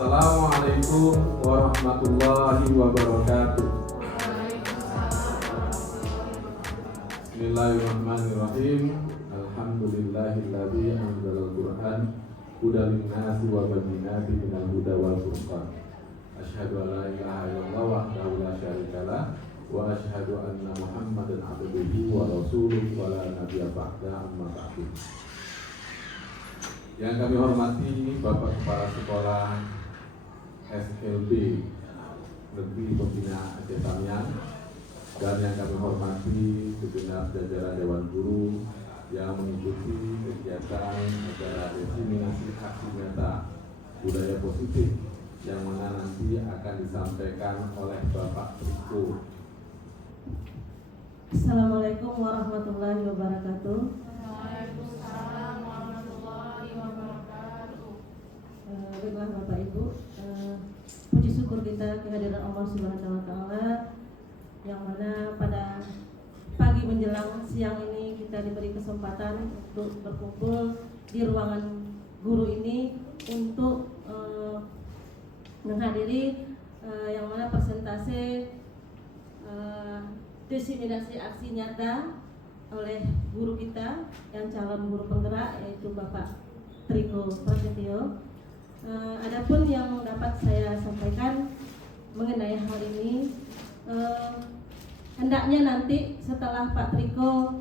Assalamualaikum warahmatullahi wabarakatuh. Bismillahirrahmanirrahim. Alhamdulillahilladzi anzalal Qur'an hudan linnasi wa bayyinatin minal huda wal furqan. Asyhadu an la ilaha illallah wahdahu la syarikalah wa asyhadu anna Muhammadan abduhu wa rasuluhu wa la nabiyya ba'da, amma ba'du. Yang kami hormati Bapak Kepala Sekolah SLB Negeri Pembina Aceh Tamiang, dan yang kami hormati segenap jajaran Dewan Guru yang mengikuti kegiatan acara diseminasi aksi nyata budaya positif yang mana nanti akan disampaikan oleh Bapak Triko. Assalamualaikum warahmatullahi wabarakatuh. Waalaikumsalam warahmatullahi wabarakatuh. Baiklah Bapak Ibu, puji syukur kita kehadiran Allah Subhanahu wa taala yang mana pada pagi menjelang siang ini kita diberi kesempatan untuk berkumpul di ruangan guru ini untuk menghadiri yang mana presentasi diseminasi aksi nyata oleh guru kita yang calon guru penggerak, yaitu Bapak Triko Prasetyo. Adapun yang dapat saya sampaikan mengenai hal ini, hendaknya nanti setelah Pak Triko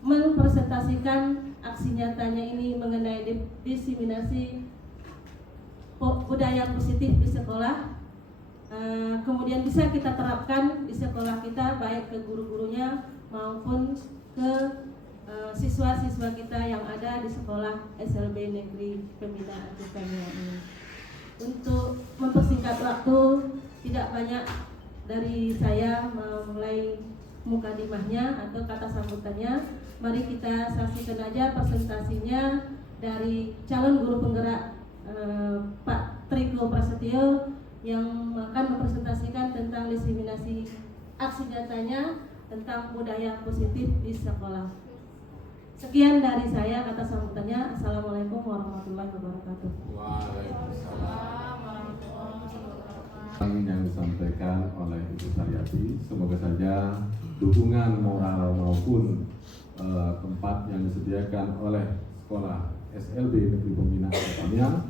mempresentasikan aksi nyatanya ini mengenai diseminasi budaya positif di sekolah, kemudian bisa kita terapkan di sekolah kita, baik ke guru-gurunya maupun ke siswa-siswa kita yang ada di sekolah SLB Negeri Pembina Aceh Tamiang ini. Untuk mempersingkat waktu, tidak banyak dari saya memulai mukadimahnya atau kata sambutannya. Mari kita saksikan aja presentasinya dari calon guru penggerak Pak Triko Prasetyo yang akan mempresentasikan tentang diseminasi aksi nyatanya tentang budaya positif di sekolah. Sekian dari saya kata sambutannya. Assalamualaikum warahmatullahi wabarakatuh. Waalaikumsalam warahmatullahi wabarakatuh. Yang disampaikan oleh Ibu Saryati, semoga saja dukungan moral maupun tempat yang disediakan oleh sekolah SLB Negeri Pembina Aceh Tamiang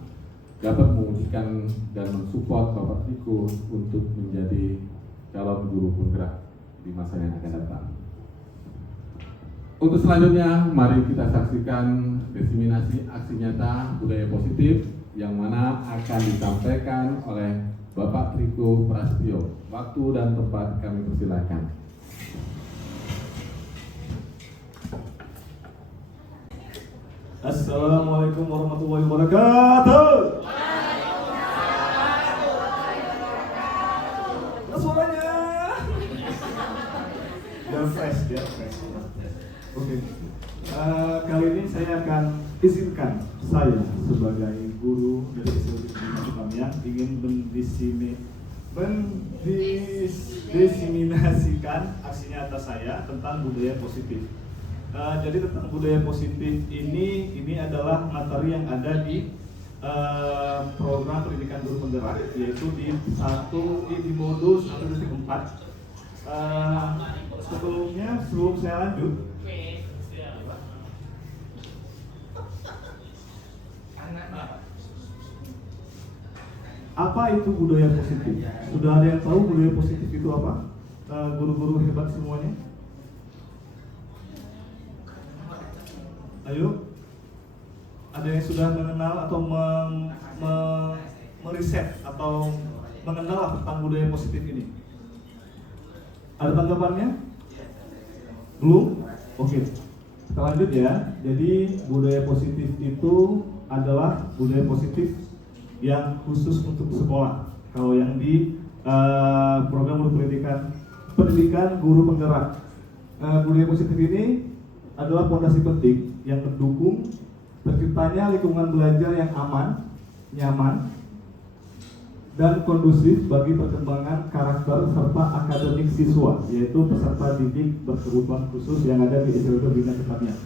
dapat mewujudkan dan mensupport Bapak Triko untuk menjadi calon guru penggerak di masa yang akan datang. Untuk selanjutnya, mari kita saksikan diseminasi aksi nyata budaya positif yang mana akan disampaikan oleh Bapak Triko Prasetyo. Waktu dan tempat kami persilakan. Assalamualaikum warahmatullahi wabarakatuh. Suaranya biar fresh. Oke. Kali ini saya akan izinkan saya sebagai guru dari SLB Negeri Tamiang ingin mendiseminasikan aksi nyata saya tentang budaya positif. Jadi tentang budaya positif ini adalah materi yang ada di program pendidikan guru penggerak, yaitu di modul 1.4. Sebelum saya lanjut, apa itu budaya positif? Sudah ada yang tahu budaya positif itu apa? Guru-guru hebat semuanya. Ayo, ada yang sudah mengenal atau meriset atau mengenal tentang budaya positif ini? Ada tanggapannya? Belum? Oke, kita lanjut ya. Jadi budaya positif itu adalah budaya positif yang khusus untuk sekolah. Kalau yang di program guru pendidikan guru penggerak, budaya positif ini adalah fondasi penting yang mendukung terciptanya lingkungan belajar yang aman, nyaman, dan kondusif bagi perkembangan karakter serta akademik siswa, yaitu peserta didik berkebutuhan khusus yang ada di SLB Pembina Aceh Tamiang.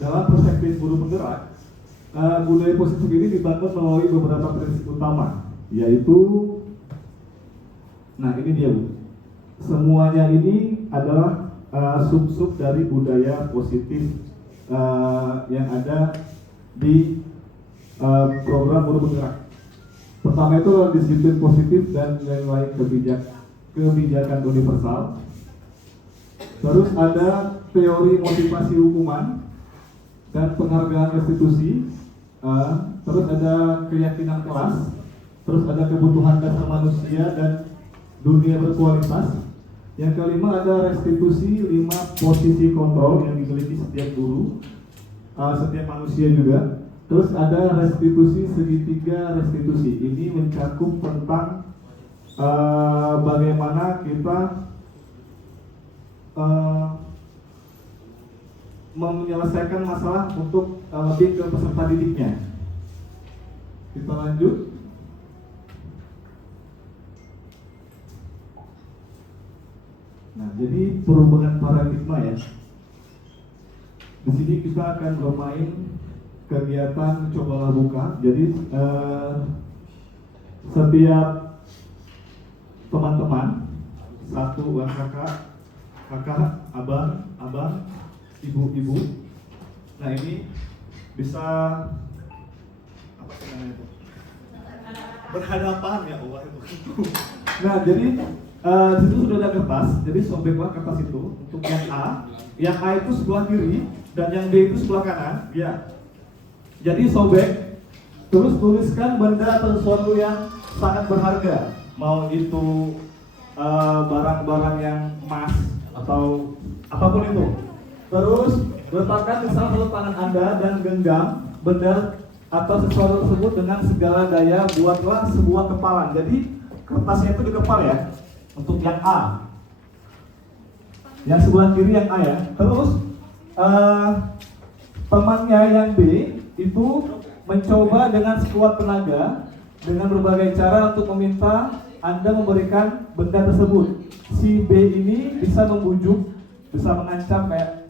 Dalam perspektif guru penggerak, budaya positif ini dibangun melalui beberapa prinsip utama. yaitu, nah ini dia Bu, semuanya ini adalah sub-sub dari budaya positif yang ada di program Buruh Bergerak. Pertama itu adalah disiplin positif dan nilai kebijakan universal. Terus ada teori motivasi hukuman dan penghargaan restitusi. Terus ada keyakinan kelas. Terus ada kebutuhan dasar manusia dan dunia berkualitas. Yang kelima ada restitusi 5 posisi kontrol yang dimiliki setiap guru, setiap manusia juga. Terus ada restitusi segitiga restitusi. Ini mencakup tentang bagaimana kita menyelesaikan masalah untuk lebih ke peserta didiknya. Kita lanjut. Nah, jadi perubahan paradigma ya. Di sini kita akan bermain kegiatan cobalah buka. Jadi setiap teman-teman, satu kakak, abang, ibu. Nah ini bisa apa sih namanya itu? Berhadapan ya Allah itu. Nah jadi di situ sudah ada kertas. Jadi sobeklah kertas itu untuk yang A. Yang A itu sebelah kiri dan yang B itu sebelah kanan. Ya. Jadi sobek, terus tuliskan benda atau sesuatu yang sangat berharga, mau itu barang-barang yang emas atau apapun itu. Terus letakkan di salah satu tangan Anda dan genggam benda atau sesuatu tersebut dengan segala daya. Buatlah sebuah kepalan. Jadi kertasnya itu dikepal ya, untuk yang A. Yang sebelah kiri yang A ya. Terus temannya yang B itu mencoba dengan sekuat tenaga dengan berbagai cara untuk meminta Anda memberikan benda tersebut. Si B ini bisa membujuk, bisa mengancam kayak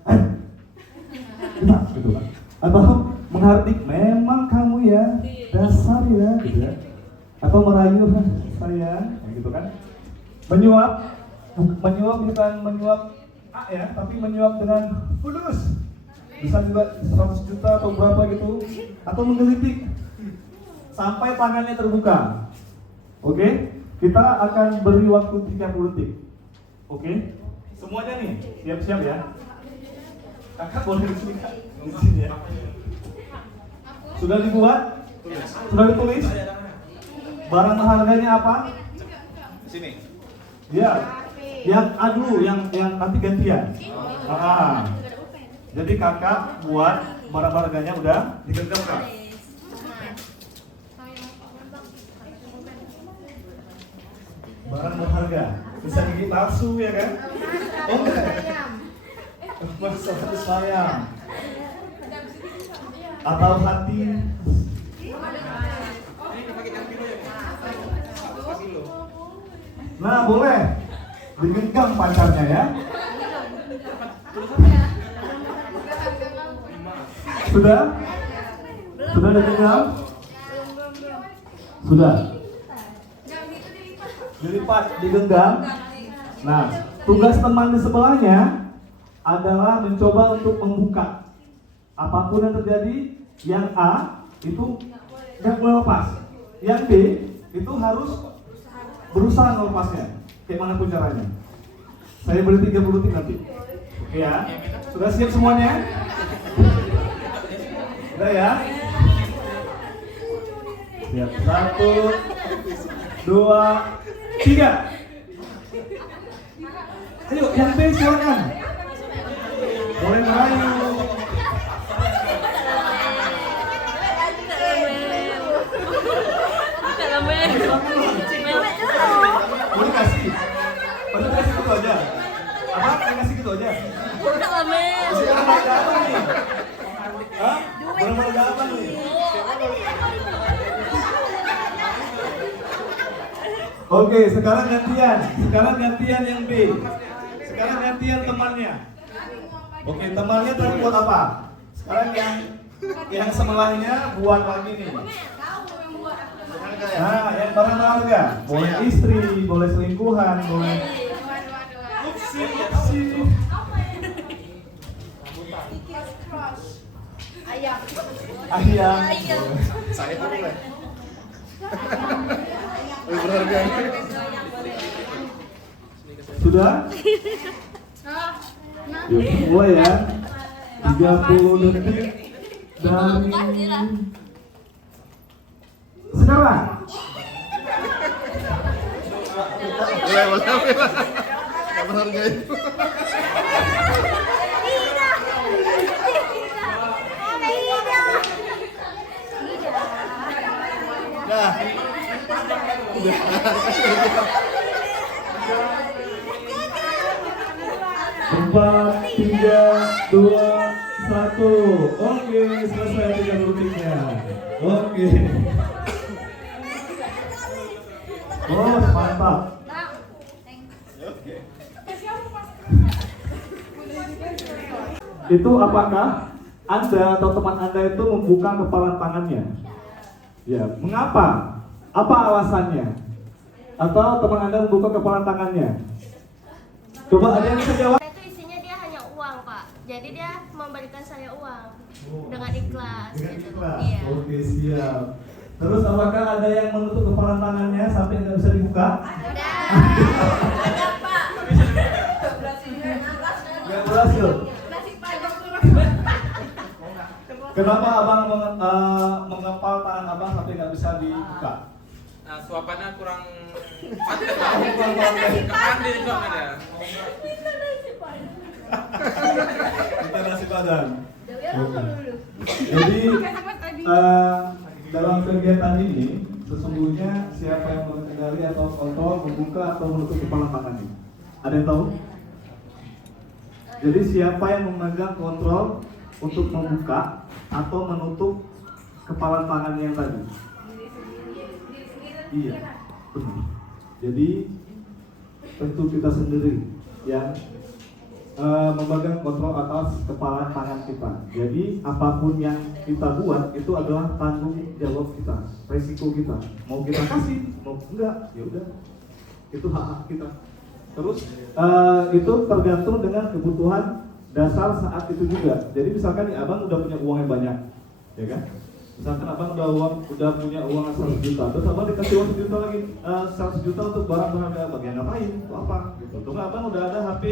gitu kan, atau menghardik, memang kamu ya, dasar ya, gitu ya. Atau merayu saya, gitu kan. Menyuap bukan menyuap A ya, tapi menyuap dengan fulus. Bisa juga 100 juta atau berapa gitu, atau menggelitik sampai tangannya terbuka. Oke, kita akan beri waktu 30 detik. Oke, semuanya nih siap-siap ya. Kakak boleh di sini ya. Sudah dibuat? Sudah ditulis? Barang harganya apa? Di sini. Ya, yang A dulu, yang nanti gantian. Jadi kakak buat barang harganya udah digenggam kan? Barang berharga bisa gigi palsu ya kan? Oh enggak. Masa sayang atau hati. Nah boleh digenggam pacarnya ya. Sudah? Sudah digenggam? Sudah. Dilipat, digenggam. Nah, tugas teman di sebelahnya adalah mencoba untuk membuka. Apapun yang terjadi, yang A itu nggak boleh lepas. Yang B itu harus berusaha melepasnya. Kayak mana pun caranya. Saya beri 30 detik nanti. Oke ya. Sudah siap semuanya? Sudah ya? Siap. 1, 2, 3. Ayo, yang B silakan. Boleh merayu. Boleh kasih. Boleh kasih gitu aja. Apa? Kasih gitu aja. Barang harga apa nih? Hah? Barang harga apa nih? Oke, sekarang gantian yang B. Sekarang gantian temannya. Oke, temannya tadi buat apa? Sekarang yang sebelahnya buat lagi nih. Nah, yang barang berharga. Boleh istri, boleh selingkuhan, boleh Ayam. ayam. Saya tuh boleh. Lebih berharga. Sudah? Yuk, mulai ya. 30 detik dari sekarang. Boleh. Nggak berharga itu. Dah. Empat, tiga, dua, satu. Oke, selesai 30 detiknya. Oke. Oh, mantap. Itu apakah Anda atau teman Anda itu membuka kepalan tangannya? Ya, mengapa? Apa alasannya? Atau teman Anda membuka kepalan tangannya? Coba ada yang bisa jawab? Itu isinya dia hanya uang, Pak. Jadi dia memberikan saya uang dengan ikhlas. Dengan gitu. ikhlas. Iya. Oke, siap. Terus apakah ada yang menutup kepalan tangannya sampai nggak bisa dibuka? Ada, Pak. Nggak berhasil. Kenapa abang mengepal tangan abang sampai nggak bisa dibuka? Nah, suapannya kurang paten lah. Nggak pandai dong ada. Kita nasi padang. Oke. Jadi dalam kegiatan ini sesungguhnya siapa yang mengendali atau kontrol membuka atau menutup kepala tangannya? Ada yang tahu? Jadi siapa yang memegang kontrol untuk membuka atau menutup kepala tangannya yang tadi? Iya, benar. Jadi tentu kita sendiri yang memegang kontrol atas kepala tangan kita. Jadi apapun yang kita buat itu adalah tanggung jawab kita, resiko kita. Mau kita kasih, mau enggak, ya udah. Itu hak kita. Terus itu tergantung dengan kebutuhan dasar saat itu juga. Jadi misalkan nih abang udah punya uang yang banyak, ya kan? Misalkan abang udah punya uang 100 juta, terus abang dikasih uang 1 juta lagi, 100 juta untuk barang berharga abang, ya ngapain? Itu apa? Gitu. Terus abang udah ada HP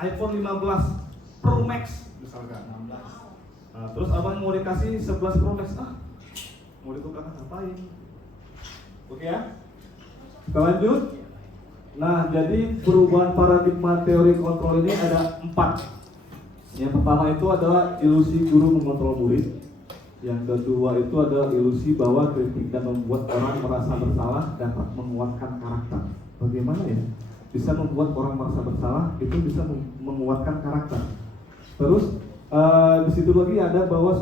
iPhone 15 Pro Max misalkan. Terus abang mau dikasih 11 Pro Max, mau ditukar ngapain? Oke ya? Kita lanjut. Nah, jadi perubahan paradigma teori kontrol ini ada 4. Yang pertama itu adalah ilusi guru mengontrol murid. Yang kedua itu adalah ilusi bahwa kritik dan membuat orang merasa bersalah dapat menguatkan karakter. Bagaimana ya? Bisa membuat orang merasa bersalah, itu bisa menguatkan karakter. Terus di situ lagi ada bahwa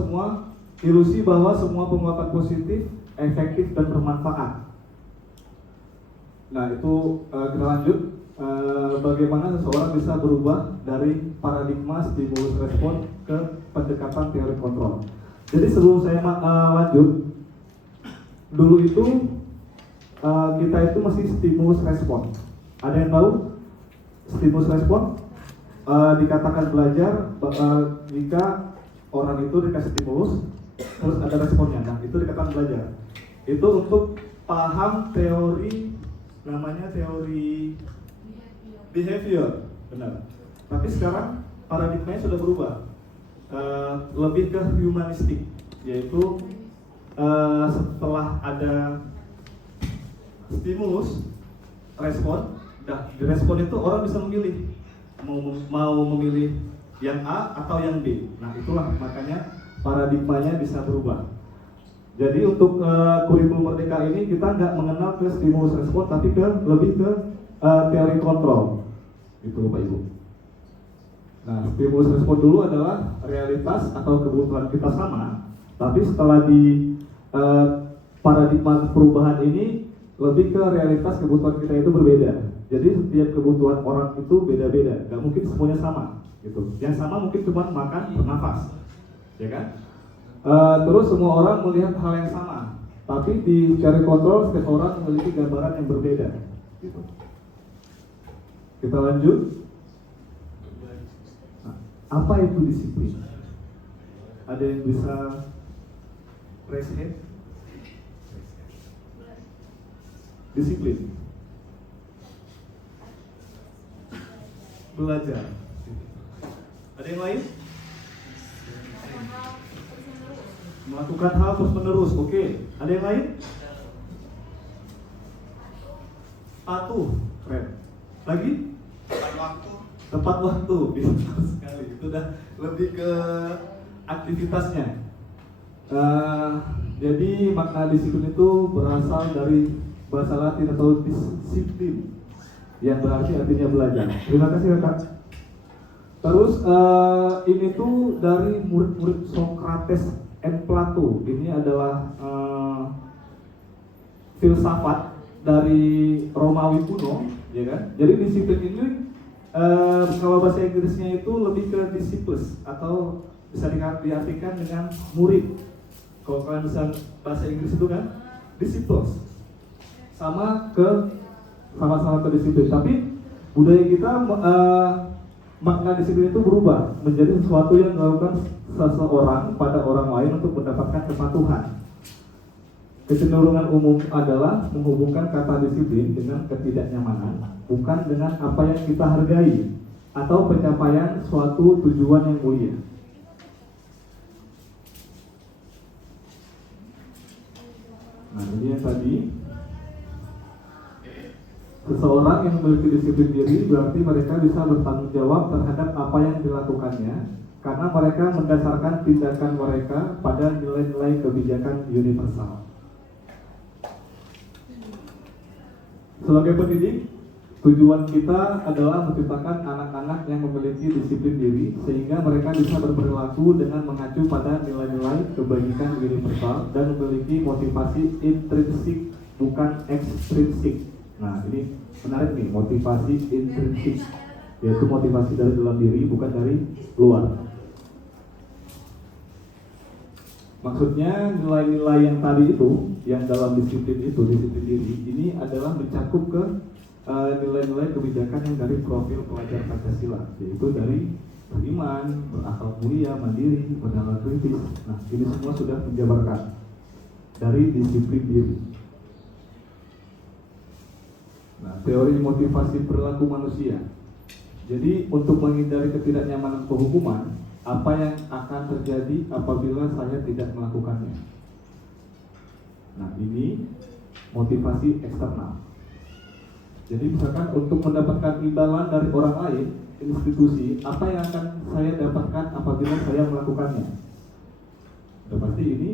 ilusi bahwa semua penguatan positif, efektif dan bermanfaat. Nah itu kita lanjut. Bagaimana seseorang bisa berubah dari paradigma stimulus respon ke pendekatan teori kontrol. Jadi sebelum saya lanjut, dulu itu kita itu masih stimulus respon. Ada yang tahu stimulus respon? Dikatakan belajar jika orang itu dikasih stimulus terus ada responnya. Nah itu dikatakan belajar. Itu untuk paham teori, namanya teori behavior, benar. Tapi sekarang paradigmanya sudah berubah, lebih ke humanistik, yaitu setelah ada stimulus, respon. Nah, di respon itu orang bisa memilih mau memilih yang A atau yang B. Nah, itulah makanya paradigmanya bisa berubah. Jadi untuk kurikulum Merdeka ini kita nggak mengenal ke stimulus respon, tapi lebih ke teori kontrol. Itu Bapak Ibu. Nah, stimulus respon dulu adalah realitas atau kebutuhan kita sama, tapi setelah di paradigma perubahan ini lebih ke realitas kebutuhan kita itu berbeda. Jadi setiap kebutuhan orang itu beda-beda, nggak mungkin semuanya sama, gitu. Yang sama mungkin cuma makan, bernafas, ya kan? Terus semua orang melihat hal yang sama, Tapi di carry control setiap orang memiliki gambaran yang berbeda. Gitu. Kita lanjut. Nah, apa itu disiplin? Ada yang bisa raise hand? Disiplin. Belajar. Ada yang lain? Melakukan hal terus menerus. Oke. Ada yang lain? Patuh. Keren. Lagi? Tepat waktu. Pintar sekali. Itu udah lebih ke aktivitasnya. Jadi makna disiplin itu berasal dari bahasa Latin atau disiplin, yang berarti artinya belajar. Terima kasih Kak. Terus ini tuh dari murid-murid Socrates and Plato. Ini adalah filsafat dari Romawi kuno, ya kan? Jadi disiplin ini kalau bahasa Inggrisnya itu lebih ke disciples atau bisa diartikan dengan murid. Kalau kalian bisa bahasa Inggris itu kan disciples, sama ke disiplin. Tapi budaya kita makna disiplin itu berubah menjadi sesuatu yang dilakukan seseorang pada orang lain untuk mendapatkan kepatuhan. Kecenderungan umum adalah menghubungkan kata disiplin dengan ketidaknyamanan, bukan dengan apa yang kita hargai atau pencapaian suatu tujuan yang mulia. Nah, ini yang tadi. Seseorang yang memiliki disiplin diri berarti mereka bisa bertanggung jawab terhadap apa yang dilakukannya, karena mereka mendasarkan tindakan mereka pada nilai-nilai kebijakan universal. Sebagai pendidik, tujuan kita adalah menciptakan anak-anak yang memiliki disiplin diri sehingga mereka bisa berperilaku dengan mengacu pada nilai-nilai kebajikan universal dan memiliki motivasi intrinsik bukan ekstrinsik. Nah, ini menarik nih, motivasi intrinsik, yaitu motivasi dari dalam diri bukan dari luar. Maksudnya nilai-nilai yang tadi itu, yang dalam disiplin itu, disiplin diri, ini adalah mencakup ke nilai-nilai kebijakan yang dari profil pelajar Pancasila, yaitu dari beriman, berakhlak mulia, mandiri, bernalar kritis. Nah, ini semua sudah menjabarkan dari disiplin diri. Nah, teori motivasi perilaku manusia. Jadi untuk menghindari ketidaknyamanan kehukuman, apa yang akan terjadi apabila saya tidak melakukannya? Nah, ini motivasi eksternal. Jadi misalkan untuk mendapatkan imbalan dari orang lain, institusi, apa yang akan saya dapatkan apabila saya melakukannya? Sudah pasti ini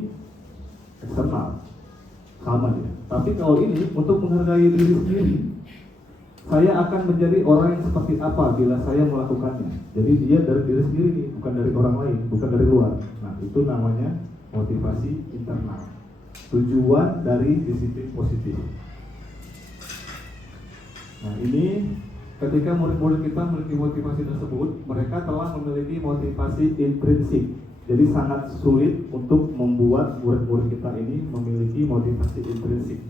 eksternal, sama dia. Tapi kalau ini untuk menghargai diri sendiri, saya akan menjadi orang yang seperti apa bila saya melakukannya. Jadi dia dari diri sendiri nih, bukan dari orang lain, bukan dari luar. Nah, itu namanya motivasi internal. Tujuan dari disiplin positif. Nah, ini ketika murid-murid kita memiliki motivasi tersebut, mereka telah memiliki motivasi intrinsik. Jadi sangat sulit untuk membuat murid-murid kita ini memiliki motivasi intrinsik.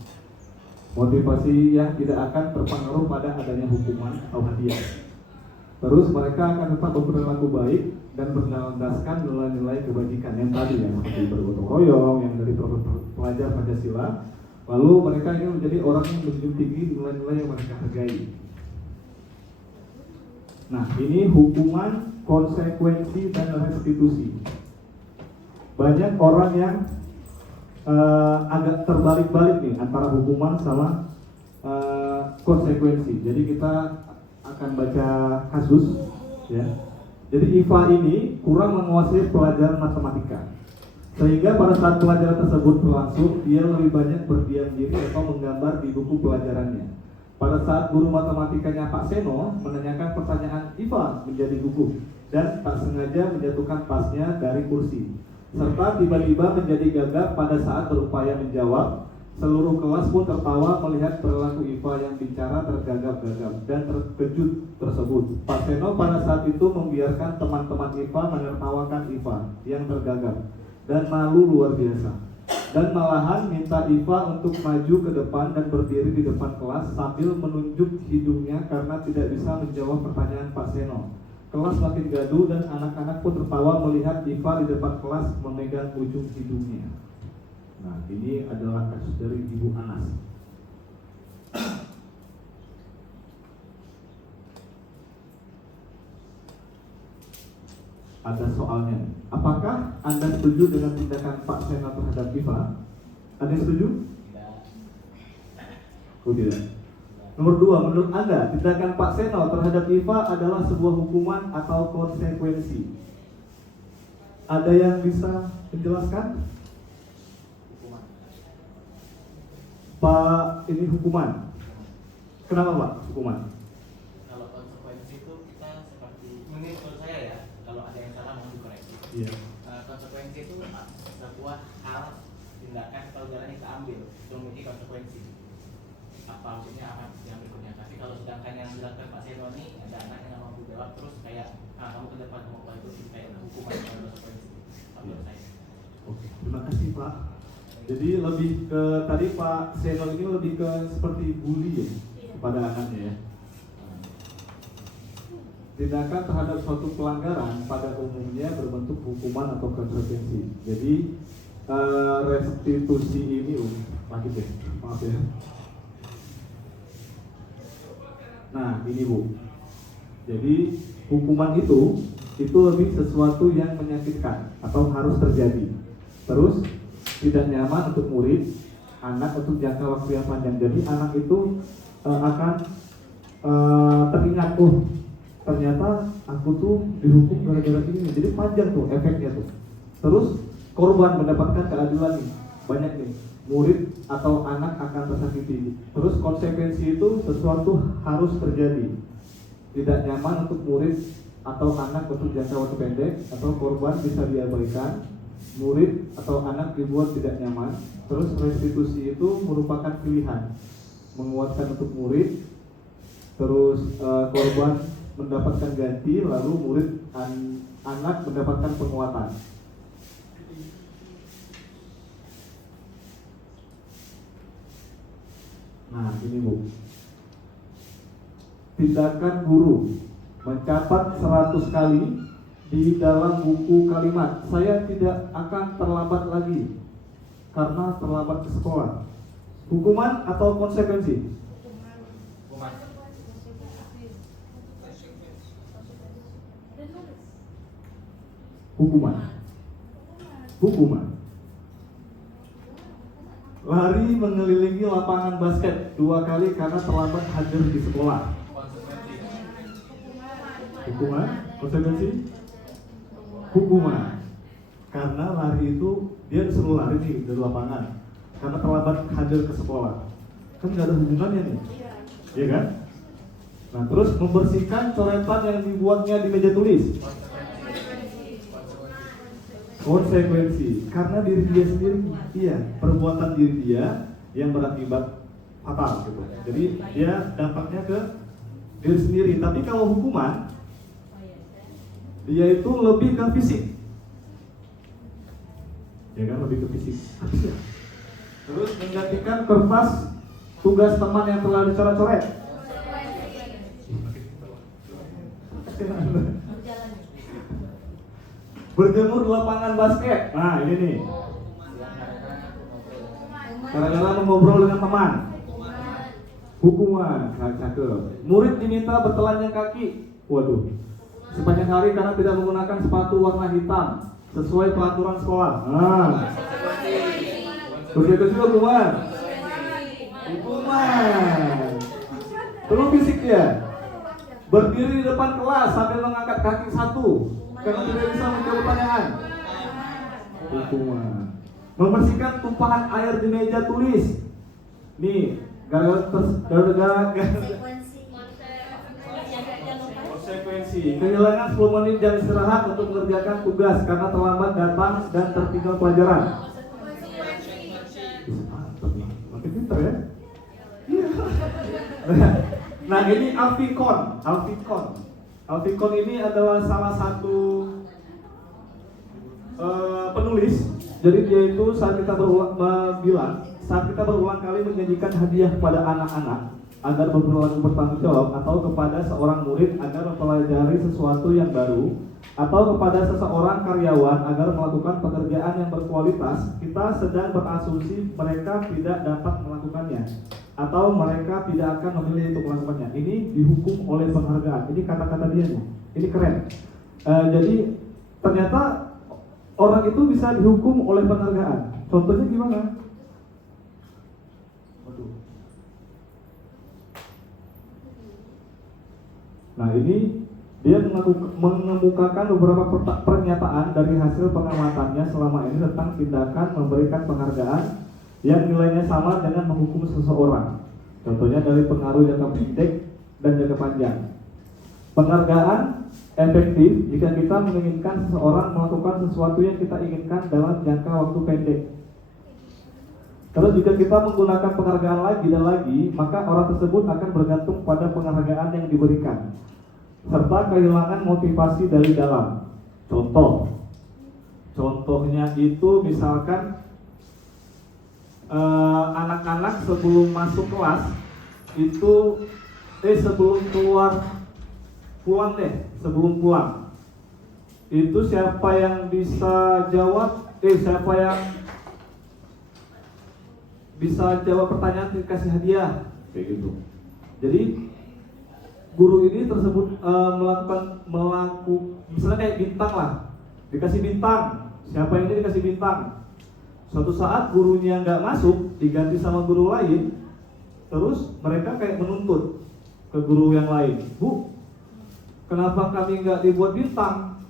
Motivasi yang tidak akan terpengaruh pada adanya hukuman atau hadiah. Terus mereka akan tetap berperilaku baik dan berlandaskan nilai-nilai kebajikan yang tadi, yang seperti bergotong royong, yang dari pelajar Pancasila. Lalu mereka ingin menjadi orang yang menjunjung tinggi nilai-nilai yang mereka hargai. Nah, ini hukuman, konsekuensi, dan restitusi. Banyak orang yang agak terbalik-balik nih antara hukuman sama konsekuensi. Jadi kita akan baca kasus, ya. Jadi IFA ini kurang menguasai pelajaran matematika, sehingga pada saat pelajaran tersebut berlangsung, dia lebih banyak berdiam diri atau menggambar di buku pelajarannya. Pada saat guru matematikanya Pak Seno menanyakan pertanyaan, IFA menjadi gugup dan tak sengaja menjatuhkan tasnya dari kursi, serta tiba-tiba menjadi gagap pada saat berupaya menjawab. Seluruh kelas pun tertawa melihat perilaku IFA yang bicara tergagap-gagap dan terkejut tersebut. Pak Seno pada saat itu membiarkan teman-teman IFA menertawakan IFA yang tergagap dan malu luar biasa. dan malahan minta Iva untuk maju ke depan dan berdiri di depan kelas sambil menunjuk hidungnya karena tidak bisa menjawab pertanyaan Pak Seno. Kelas makin gaduh dan anak-anak pun tertawa melihat Iva di depan kelas memegang ujung hidungnya. Nah, ini adalah kasus dari Ibu Anas. Ada soalnya. Apakah Anda setuju dengan tindakan Pak Seno terhadap Iva? Ada yang setuju? Oh tidak. Nomor 2, menurut Anda tindakan Pak Seno terhadap Iva adalah sebuah hukuman atau konsekuensi? Ada yang bisa menjelaskan? Pak, ini hukuman. Kenapa Pak hukuman? Kalau konsekuensi itu kita seperti menurut saya ya, kalau ada yang salah mau dikoreksi. Iya. Konsekuensi itu sebuah hal tindakan atau jalan yang kita ambil itu memiliki konsekuensi. Apa maksudnya akan yang berikutnya. Tapi kalau sedangkan yang dilakukan Pak Seno ini ada anak yang nggak mampu jawab terus kayak kamu ke depan kamu itu kayak hukuman atau konsekuensi. Menurut saya. Oke, terima kasih Pak. Jadi lebih ke tadi Pak Seno ini lebih ke seperti bully ya kepada anaknya ya. Tindakan terhadap suatu pelanggaran pada umumnya berbentuk hukuman atau konsekuensi. Jadi restitusi ini makin deh, maaf ya. Nah ini Bu. Jadi hukuman itu lebih sesuatu yang menyakitkan atau harus terjadi. Terus tidak nyaman untuk murid, anak untuk jangka waktu yang panjang. Jadi anak itu akan teringat, oh ternyata aku tuh dihukum gara-gara ini. Jadi panjang tuh efeknya tuh. Terus korban mendapatkan keadilan nih, banyak nih. Murid atau anak akan tersakiti. Terus konsekuensi itu sesuatu harus terjadi. Tidak nyaman untuk murid atau anak untuk jangka waktu pendek, atau korban bisa diabaikan. Murid atau anak dibuat tidak nyaman. Terus restitusi itu merupakan pilihan, menguatkan untuk murid. Terus korban mendapatkan ganti, lalu murid anak mendapatkan penguatan. Nah ini Bu, tindakan guru mencatat 100 kali di dalam buku kalimat, saya tidak akan terlambat lagi karena terlambat ke sekolah. Hukuman atau konsekuensi? Hukuman. Hukuman. Lari mengelilingi lapangan basket 2 kali karena terlambat hadir di sekolah. Hukuman. Konsekuensi? Hukuman. Karena lari itu dia disuruh lari nih dari lapangan karena terlambat hadir ke sekolah. Kan nggak ada hubungannya nih, iya kan? Nah terus membersihkan coretan yang dibuatnya di meja tulis. Konsekuensi, karena diri dia sendiri, iya, perbuatan diri dia yang berakibat fatal gitu. Jadi dia dampaknya ke diri sendiri. Tapi kalau hukuman, dia itu lebih ke fisik, ya kan, lebih ke fisik. Terus menggantikan kertas tugas teman yang telah dicoret-coret. Berjemur di lapangan basket. Nah ini nih, kadang-kadang mengobrol dengan teman. Hukuman, cakep. Murid diminta bertelanjang kaki. Waduh, sepanjang hari karena tidak menggunakan sepatu warna hitam sesuai peraturan sekolah. Nah, konsekuensi hukuman. Hukuman. Perlu fisik ya. Berdiri di depan kelas sambil mengangkat kaki satu karena tidak bisa menjawab pertanyaan. Hukuman. Membersihkan tumpahan air di meja tulis. Nih, gara-gara konsekuensi. Kehilangan 10 menit jam istirahat untuk mengerjakan tugas karena terlambat datang dan tertinggal pelajaran. Makin pintar ya. Iya. Nah ini Alfikon. Alfikon ini adalah salah satu penulis Jadi dia itu saat kita berulang kali menjanjikan hadiah kepada anak-anak agar berperilaku bertanggung jawab, atau kepada seorang murid agar mempelajari sesuatu yang baru, atau kepada seseorang karyawan agar melakukan pekerjaan yang berkualitas, kita sedang berasumsi mereka tidak dapat melakukannya atau mereka tidak akan memilih untuk melakukannya. Ini dihukum oleh penghargaan. Ini kata-kata dia nih. Ini keren. Jadi ternyata orang itu bisa dihukum oleh penghargaan. Contohnya gimana? Nah, ini dia mengemukakan beberapa pernyataan dari hasil pengamatannya selama ini tentang tindakan memberikan penghargaan yang nilainya sama dengan menghukum seseorang. Contohnya dari pengaruh jangka pendek dan jangka panjang. Penghargaan efektif jika kita menginginkan seseorang melakukan sesuatu yang kita inginkan dalam jangka waktu pendek. Terus jika kita menggunakan penghargaan lagi dan lagi, maka orang tersebut akan bergantung pada penghargaan yang diberikan, serta kehilangan motivasi dari dalam. Contohnya itu misalkan anak-anak sebelum masuk kelas itu sebelum pulang itu siapa yang bisa jawab pertanyaan dikasih hadiah kayak gitu. Jadi guru ini tersebut melakukan misalnya kayak bintang lah, dikasih bintang, siapa ini dikasih bintang. Suatu saat gurunya nggak masuk, diganti sama guru lain, terus mereka kayak menuntut ke guru yang lain, Bu, kenapa kami nggak dibuat bintang?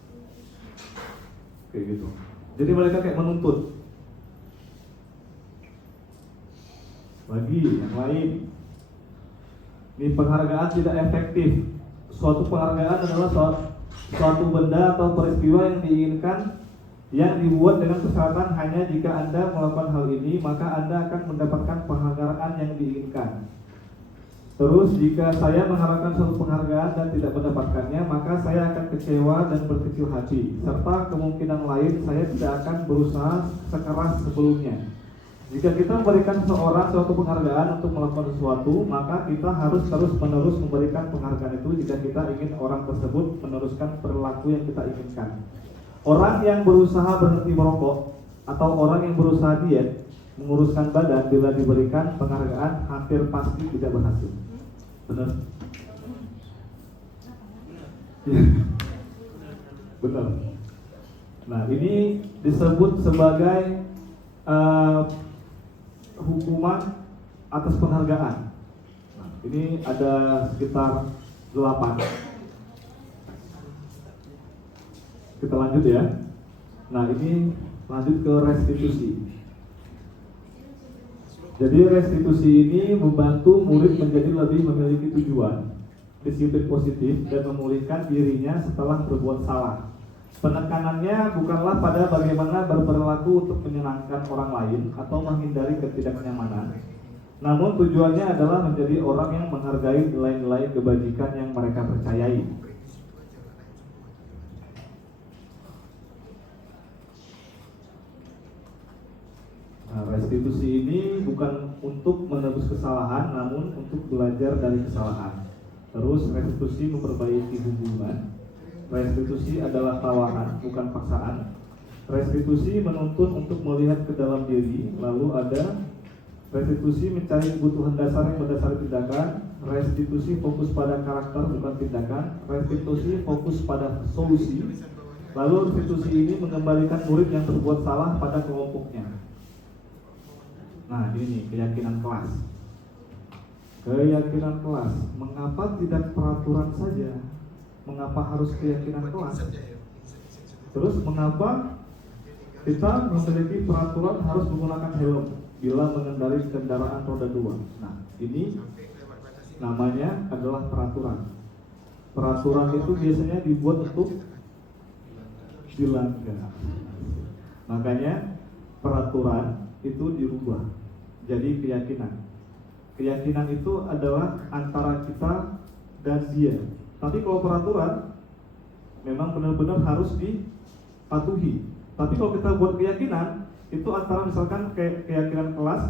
Kayak gitu. Jadi mereka kayak menuntut. Lagi yang lain, ini penghargaan tidak efektif. Suatu penghargaan adalah suatu benda atau peristiwa yang diinginkan, yang dibuat dengan persyaratan hanya jika Anda melakukan hal ini, maka Anda akan mendapatkan penghargaan yang diinginkan. Terus jika saya mengharapkan suatu penghargaan dan tidak mendapatkannya, maka saya akan kecewa dan berkecil hati, serta kemungkinan lain saya tidak akan berusaha sekeras sebelumnya. Jika kita memberikan seseorang suatu penghargaan untuk melakukan sesuatu, maka kita harus terus-menerus memberikan penghargaan itu jika kita ingin orang tersebut meneruskan perilaku yang kita inginkan. Orang yang berusaha berhenti merokok atau orang yang berusaha diet, menguruskan badan, bila diberikan penghargaan hampir pasti tidak berhasil. Benar? Benar. Nah, ini disebut sebagai hukuman atas penghargaan. Nah, ini ada sekitar 8. Kita lanjut ya. Nah, ini lanjut ke restitusi. Jadi restitusi ini membantu murid menjadi lebih memiliki tujuan, disiplin positif, dan memulihkan dirinya setelah berbuat salah. Penekanannya bukanlah pada bagaimana berperilaku untuk menyenangkan orang lain atau menghindari ketidaknyamanan, namun tujuannya adalah menjadi orang yang menghargai nilai-nilai kebajikan yang mereka percayai. Nah, restitusi ini bukan untuk menebus kesalahan, namun untuk belajar dari kesalahan. Terus restitusi memperbaiki hubungan. Restitusi adalah tawaran, bukan paksaan. Restitusi menuntun untuk melihat ke dalam diri. Lalu ada restitusi mencari kebutuhan dasar yang berdasar tindakan. Restitusi fokus pada karakter, bukan tindakan. Restitusi fokus pada solusi. Lalu restitusi ini mengembalikan murid yang berbuat salah pada kelompoknya. Nah, ini keyakinan kelas. Keyakinan kelas. Mengapa tidak peraturan saja? Mengapa harus keyakinan kelas? Terus mengapa kita memiliki peraturan harus menggunakan helm bila mengendarai kendaraan roda 2? Nah, ini namanya adalah peraturan. Peraturan itu biasanya dibuat untuk dilanggar. Makanya peraturan itu dirubah jadi keyakinan. Keyakinan itu adalah antara kita dan dia. Tapi kalau peraturan memang benar-benar harus dipatuhi. Tapi kalau kita buat keyakinan, itu antara misalkan keyakinan kelas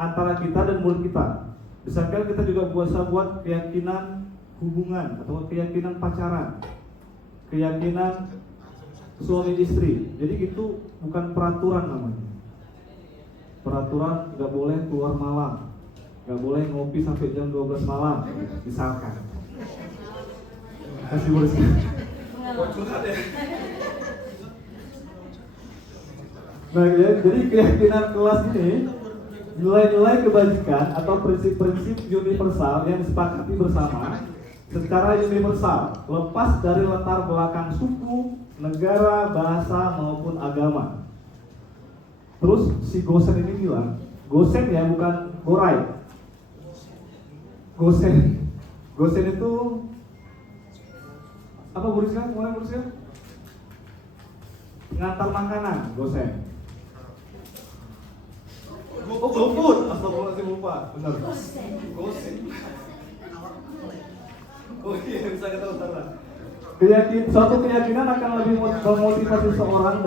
antara kita dan murid kita. Misalkan kita juga bisa buat keyakinan hubungan atau keyakinan pacaran, keyakinan suami istri. Jadi itu bukan peraturan namanya. Peraturan nggak boleh keluar malam, nggak boleh ngopi sampai jam 12 malam, misalkan. Kasih murid. Nah, jadi keyakinan kelas ini nilai-nilai kebajikan atau prinsip-prinsip universal yang disepakati bersama secara universal, lepas dari latar belakang suku, negara, bahasa maupun agama. Terus si Gosen ini bilang, Gosen ya bukan Gorai. Gosen itu apa Buriskan? Mulai Buriskan? Pengantar makanan, Gosen. Oh, GoFood. Astagfirullahaladzim, lupa. Benar. Gosen. Oh iya, bisa kita utara. Suatu keyakinan akan lebih memotivasi seseorang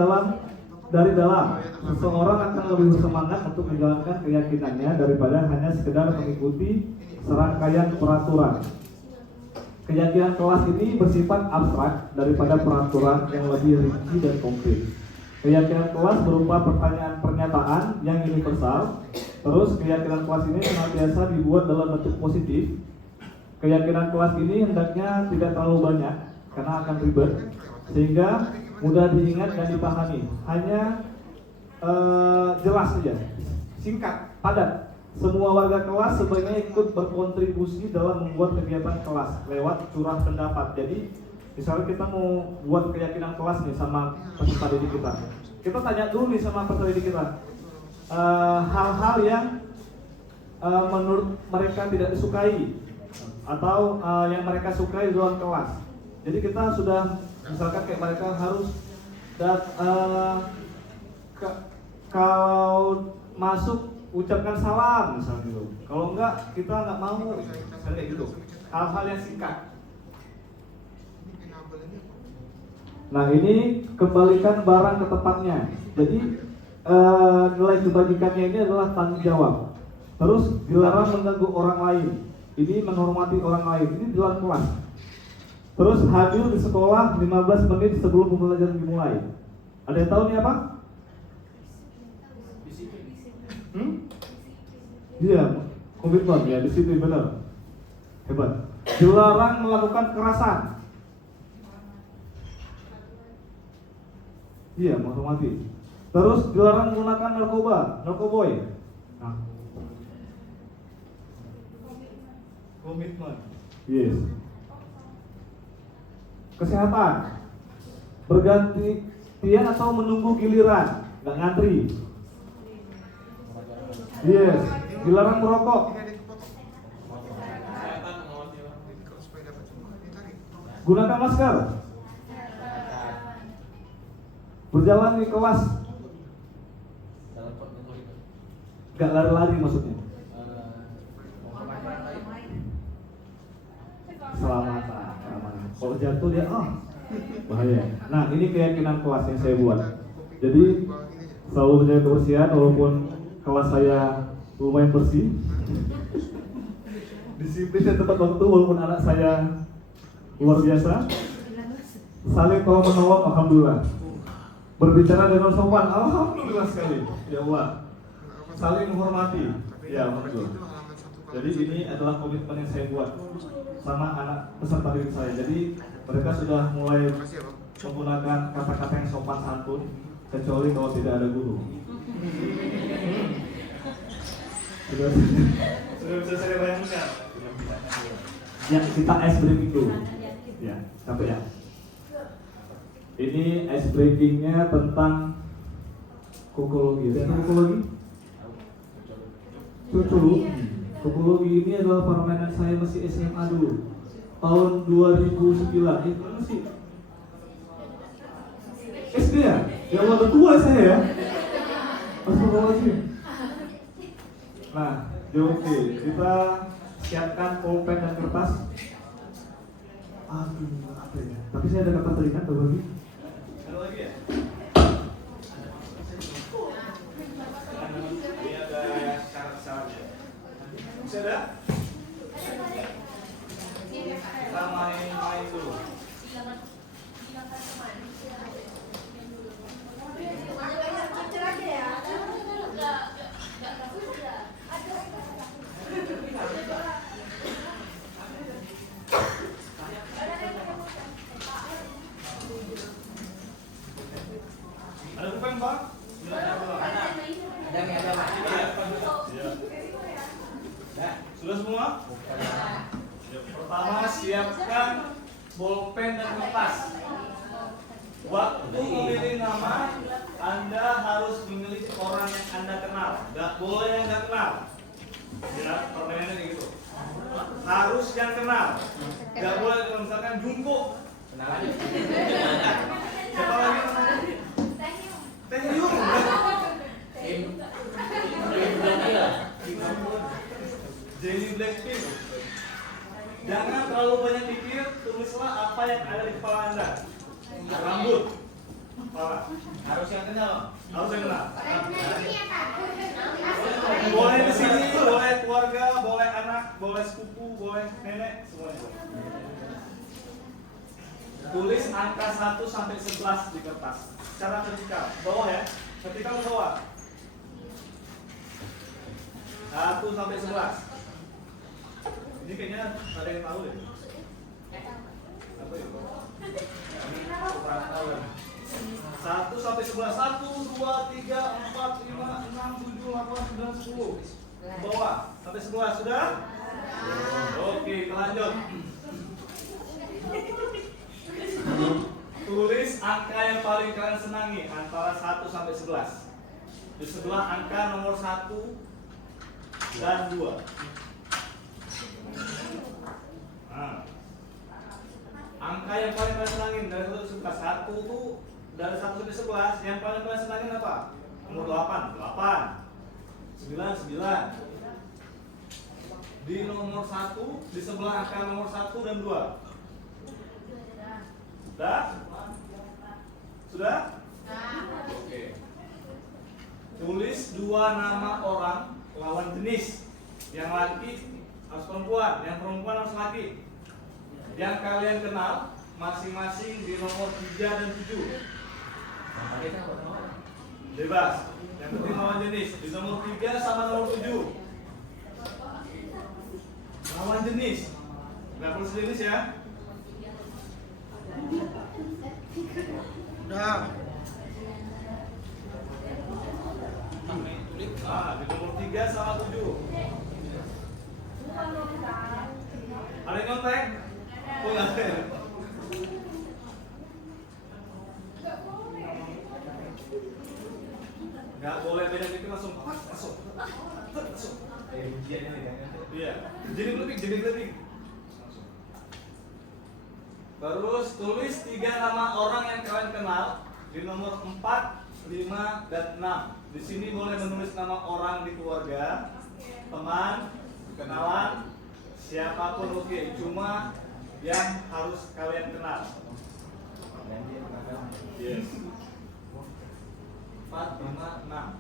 dari dalam. Seseorang akan lebih bersemangat untuk menjalankan keyakinannya daripada hanya sekedar mengikuti serangkaian peraturan. Keyakinan kelas ini bersifat abstrak daripada peraturan yang lebih rinci dan konkret. Keyakinan kelas berupa pernyataan yang universal. Terus keyakinan kelas ini senantiasa dibuat dalam bentuk positif. Keyakinan kelas ini hendaknya tidak terlalu banyak karena akan ribet, sehingga mudah diingat dan dipahami. Hanya jelas saja, singkat, padat. Semua warga kelas sebaiknya ikut berkontribusi dalam membuat kegiatan kelas lewat curah pendapat. Jadi misalnya kita mau buat keyakinan kelas nih sama peserta didik kita tanya dulu nih sama peserta didik kita hal-hal yang menurut mereka tidak disukai atau yang mereka sukai dalam kelas. Jadi kita sudah misalkan kayak mereka harus kalau masuk ucapkan salam misalnya gitu. Kalau enggak kita nggak mau misalnya kayak gitu. Hal-hal yang singkat. Nah ini kembalikan barang ke tempatnya. Jadi nilai kebajikannya ini adalah tanggung jawab. Terus dilarang mengganggu orang lain. Ini menghormati orang lain. Ini dalam kelas. Terus hadir di sekolah 15 menit sebelum pembelajaran dimulai. Ada yang tahu nih apa? Iya, komitmen ya, disiplin benar. Hebat. Dilarang melakukan kekerasan. Iya, menghormati. Terus dilarang menggunakan narkoboy. Nah. Komitmen. Yes. Kesehatan. Bergantian atau menunggu giliran, nggak ngantri. Yes. Dilarang merokok. Gunakan masker. Berjalan di kelas. Gak lari-lari maksudnya. Selamatan. Kalau jatuh dia bahaya. Nah ini keyakinan kelas yang saya buat. Jadi selalu menjaga kebersihan walaupun kelas saya lumayan bersih. Disiplin dan tepat waktu walaupun anak saya luar biasa. Saling tolong menolong, alhamdulillah. Berbicara dengan sopan, alhamdulillah sekali. Ya Allah. Saling menghormati, ya alhamdulillah. Jadi ini adalah komitmen yang saya buat sama anak peserta didik saya. Jadi mereka sudah mulai menggunakan kata-kata yang sopan santun, kecuali kalau tidak ada guru. Sudah bisa saya bayangkan. Ya kita ice breaking dulu. Ya sampai ya. Ini ice breakingnya tentang kokologi. Ada kokologi? Kokologi ini adalah permainan saya masih SMA dulu. Tahun 2009. Itu masih SD ya? Ya Allah tua saya ya. Astagfirullahaladzim. Nah, oke, kita siapkan pulpen dan kertas. Aduh, apa ya? Tapi saya ada kata teringat lagi. Ada lagi ya? Masih ada? Kita main dulu. Ada pulpen, Pak? Ada nih, ada Pak. Iya. Sudah semua? Pertama, siapkan bolpen dan kertas. Waktu memilih nama, Anda harus memilih orang yang Anda kenal. Gak boleh yang gak kenal. Ya, permainannya kayak gitu. Harus yang kenal. Gak boleh kalau misalkan Jungkook. Kenalan. Siapa lagi namanya? Taehyung. Jennie Blackpink. Jangan terlalu banyak pikir, tulislah apa yang ada di kepala Anda. Rambut, kepala. Harus yang kenal. Harus yang kenal. Boleh di sini, boleh keluarga, boleh anak, boleh sepupu, boleh nenek, semuanya. Tulis angka 1 sampai 11 di kertas. Secara vertikal, bawah ya. Vertikal ke bawah. 1 sampai 11. Ini kayaknya ada yang tahu deh. Apa ya? Kurang tahu ya. 1 sampai 11. 1, 2, 3, 4, 5, 6, 7, 8, 9, 10. Bawah sampai 11 sudah? Oke, kita lanjut. Tulis angka yang paling kalian senangi antara 1 sampai 11. Di sebelah angka nomor 1 dan 2. Nah, angka yang paling kalian senangin dari 1 sampai 11. 1 tuh dari 1 sampai 11. Yang paling kalian senangin apa? Nomor 8, 8. 9, 9. Di nomor 1, di sebelah angka nomor 1 dan 2. Sudah? Sudah? Oke. Tulis 2 nama orang lawan jenis. Yang laki harus perempuan, yang perempuan harus laki. Yang kalian kenal masing-masing di nomor 3 dan 7. Bebas. Yang penting lawan jenis. Di nomor 3 sama nomor 7. Lawan jenis. Nggak perlu sejenis ya. Udah. Di nomor 3 sama 7. Ada yang nyontek? Oh nggak ada. Nggak boleh beda dikit langsung. Iya. Jadi lebih. Terus tulis 3 nama orang yang kalian kenal di nomor 4, 5, dan 6. Di sini boleh menulis nama orang di keluarga, teman, kenalan, siapapun oke. Cuma yang harus kalian kenal. Yes. 4, 5, 6.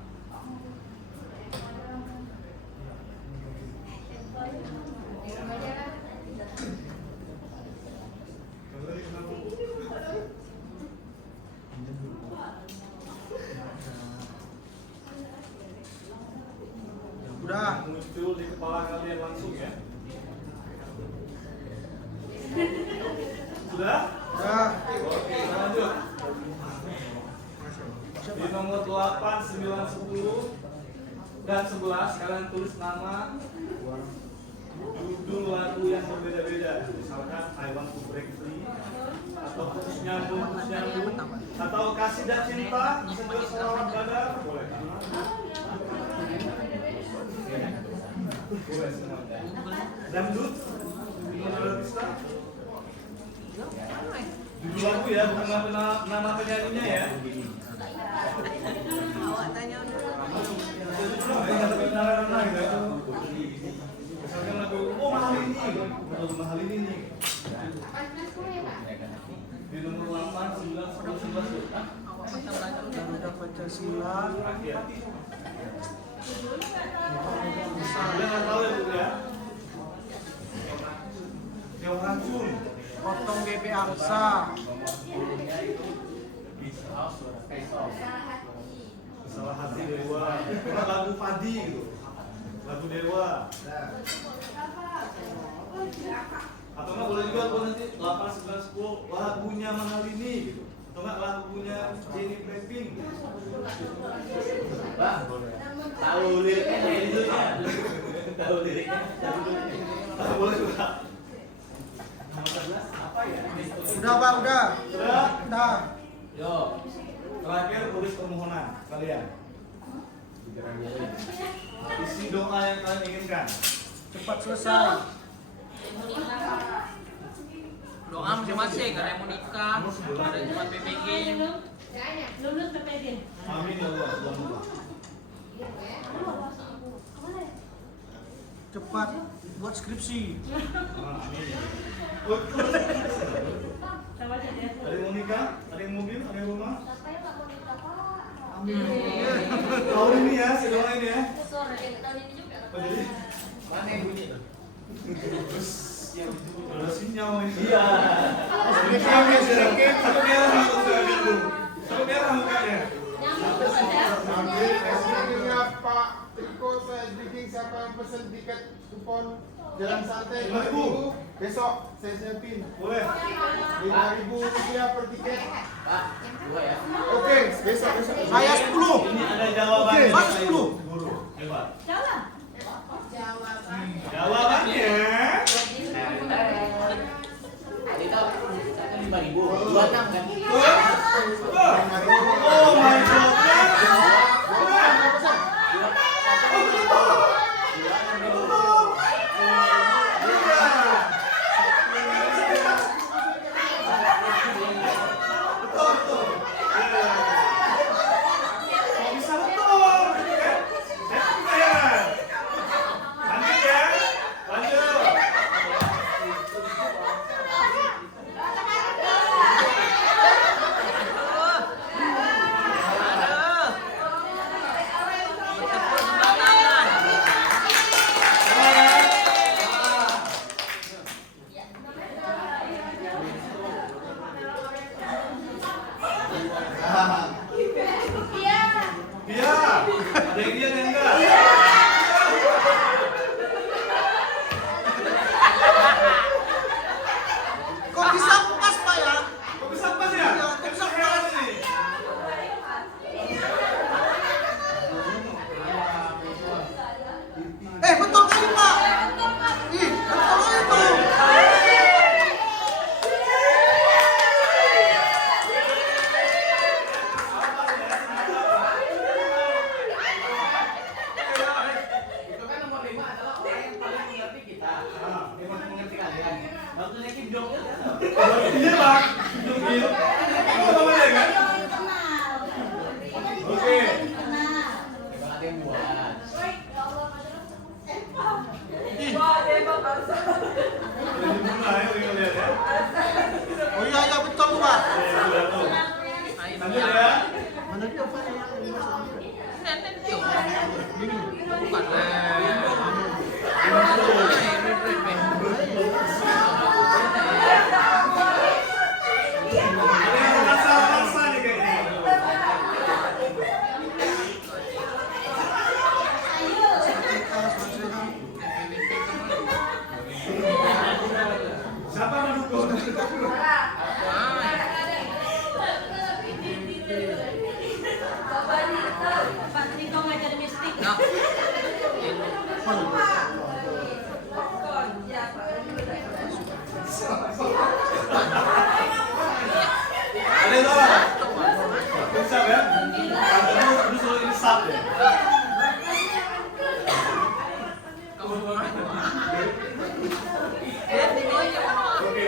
Udah. Muncul di kepala kalian langsung ya. Sudah? Udah. Oke, lanjut. Di nomor 8, 9, 10 dan 11 kalian tulis nama, judul lagu yang berbeda-beda. Misalkan I Want to Break Free, atau putus nyambung, atau kasih dan cinta, sebuah selawat badar, boleh. Boleh semua. Dangdut, artista. Judul lagu ya, bukan nama penyanyinya ya. Misalkan lagu, oh mahal ini nih. Di nomor 8, 9, 10, 11. Udah Pancasila. Akhir. Udah nggak tahu ya Bu ya? Syamsa. Gurunya itu Beach House, Space House. Salah hati Dewa. Lagu Padi gitu. Lagu Dewa. Atau nggak boleh juga gua nanti 8, 9, 10 lagunya Mahalini gitu. Atau nggak lagunya Jenny Blackpink. Bang, tahu liriknya dari dulu ya? Tahu liriknya dari dulu. Boleh juga. Nomor 11 apa ya? Udah Pak, udah. Sudah? Udah. Yo. Terakhir tulis permohonan kalian. Isi doa yang kalian inginkan. Cepat selesai. Doa masing-masing, ada yang mau nikah, ada yang cuma PPG. Lulus PPG. Amin ya Allah. Subhanallah. Cepat buat skripsi. Amin. Sama aja dia. Ada yang mau nikah? Ada yang mobil? Ada yang rumah? Siapa yang nggak mau nikah, Pak? Tahun ini ya, si doa ini ya. Sore, tahun ini juga. Oh, jadi Mana yang bunyi tuh? ada sinyal ini. Iya. Satu merah mukanya. Satu merah mukanya. Nyambung ada. Pak Triko saya bikin siapa yang pesen tiket kupon jalan santai 5.000. 5.000 besok saya siapin Boleh. 5.000 rupiah per tiket. Pak, 2 ya. Oke, besok. Saya 10. Ini ada jawabannya. Oke, Mas 10. Guru, hebat. Jalan. Jawabannya Tadi tahu satu 5.000, 26 kan? Oh my god. Kok bisa betul? Lanjut ya. Lanjut. Iya. Ada yang iya ada yang enggak? Kok bisa pas Pak ya? Kok bisa pas ya? Iya, kok bisa pas? Nih. Betul kali Pak. Ih, betul itu. Itu kan nomor 5 adalah orang yang paling mengerti kita. Yang paling mengerti kalian. Waktu Kim Jong Il kan? Iya, Bang. Jungkil. Itu namanya kan? Oke. Emang ada yang buat. Mulai lihat ya. Oh iya betul tuh Pak. Sudah tuh. Lanjut ya. Mana dia Pak ya? Nenek dia. Ini bukan. Ada yang rasa-rasa nih kayaknya. Siapa mendukung? Pak Triko ngajar mistik. Ada yang tahu? Bisa ya? Kamu selalu insaf ya? Oke.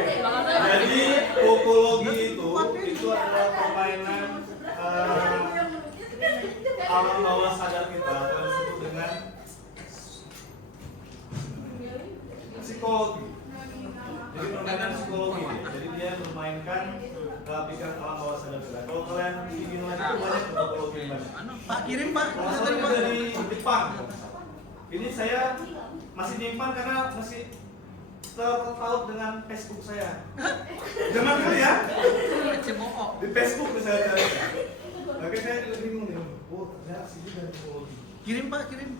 Jadi popologi itu adalah permainan alam bawah sadar kita atau disebut dengan psikologi. Jadi permainan psikologi. Jadi dia memainkan pikiran alam bawah sadar kita. Kalau kalian ingin lagi itu banyak popologi yang banyak. Pak kirim Pak. Kalau salah itu dari Jepang. Ini saya masih nyimpan karena masih terpaut dengan Facebook saya. Jangan kali ya. Cemooh. Di Facebook saya cari. Oke, saya juga bingung nih. Oh, ternyata sih dari teknologi. Kirim Pak, kirim.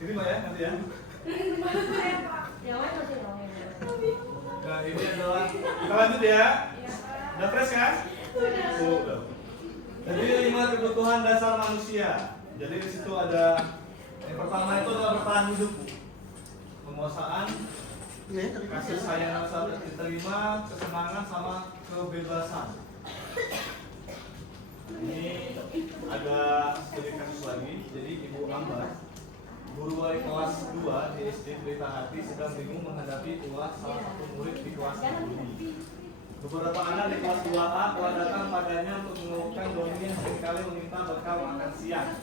Kirim Pak ya nanti ya. Nah, ini adalah kita lanjut ya. Udah fresh kan? Udah. Jadi 5 kebutuhan dasar manusia. Jadi di situ ada yang pertama itu adalah bertahan hidup, penguasaan, kasih sayang saat diterima, kesenangan sama kebebasan. Ini ada sedikit kasus lagi. Jadi Ibu Ambar, guru wali kelas 2 di SD Berita Hati, sedang bingung menghadapi ulah salah satu murid di kelas ini. Beberapa anak di kelas 2A telah datang padanya untuk mengeluhkan Doni yang seringkali meminta bekal makan siang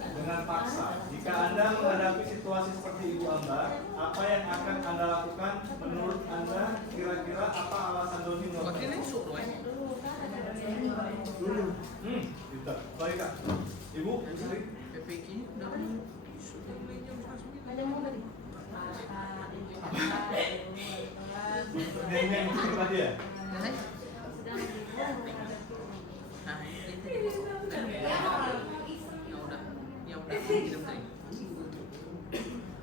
dengan paksa. Jika Anda menghadapi situasi seperti Ibu Ambar, apa yang akan Anda lakukan? Menurut Anda, kira-kira apa alasan Doni melakukan? Gitu. Baik Kak. Ibu, sering? PPK udah Yang itu tadi ya?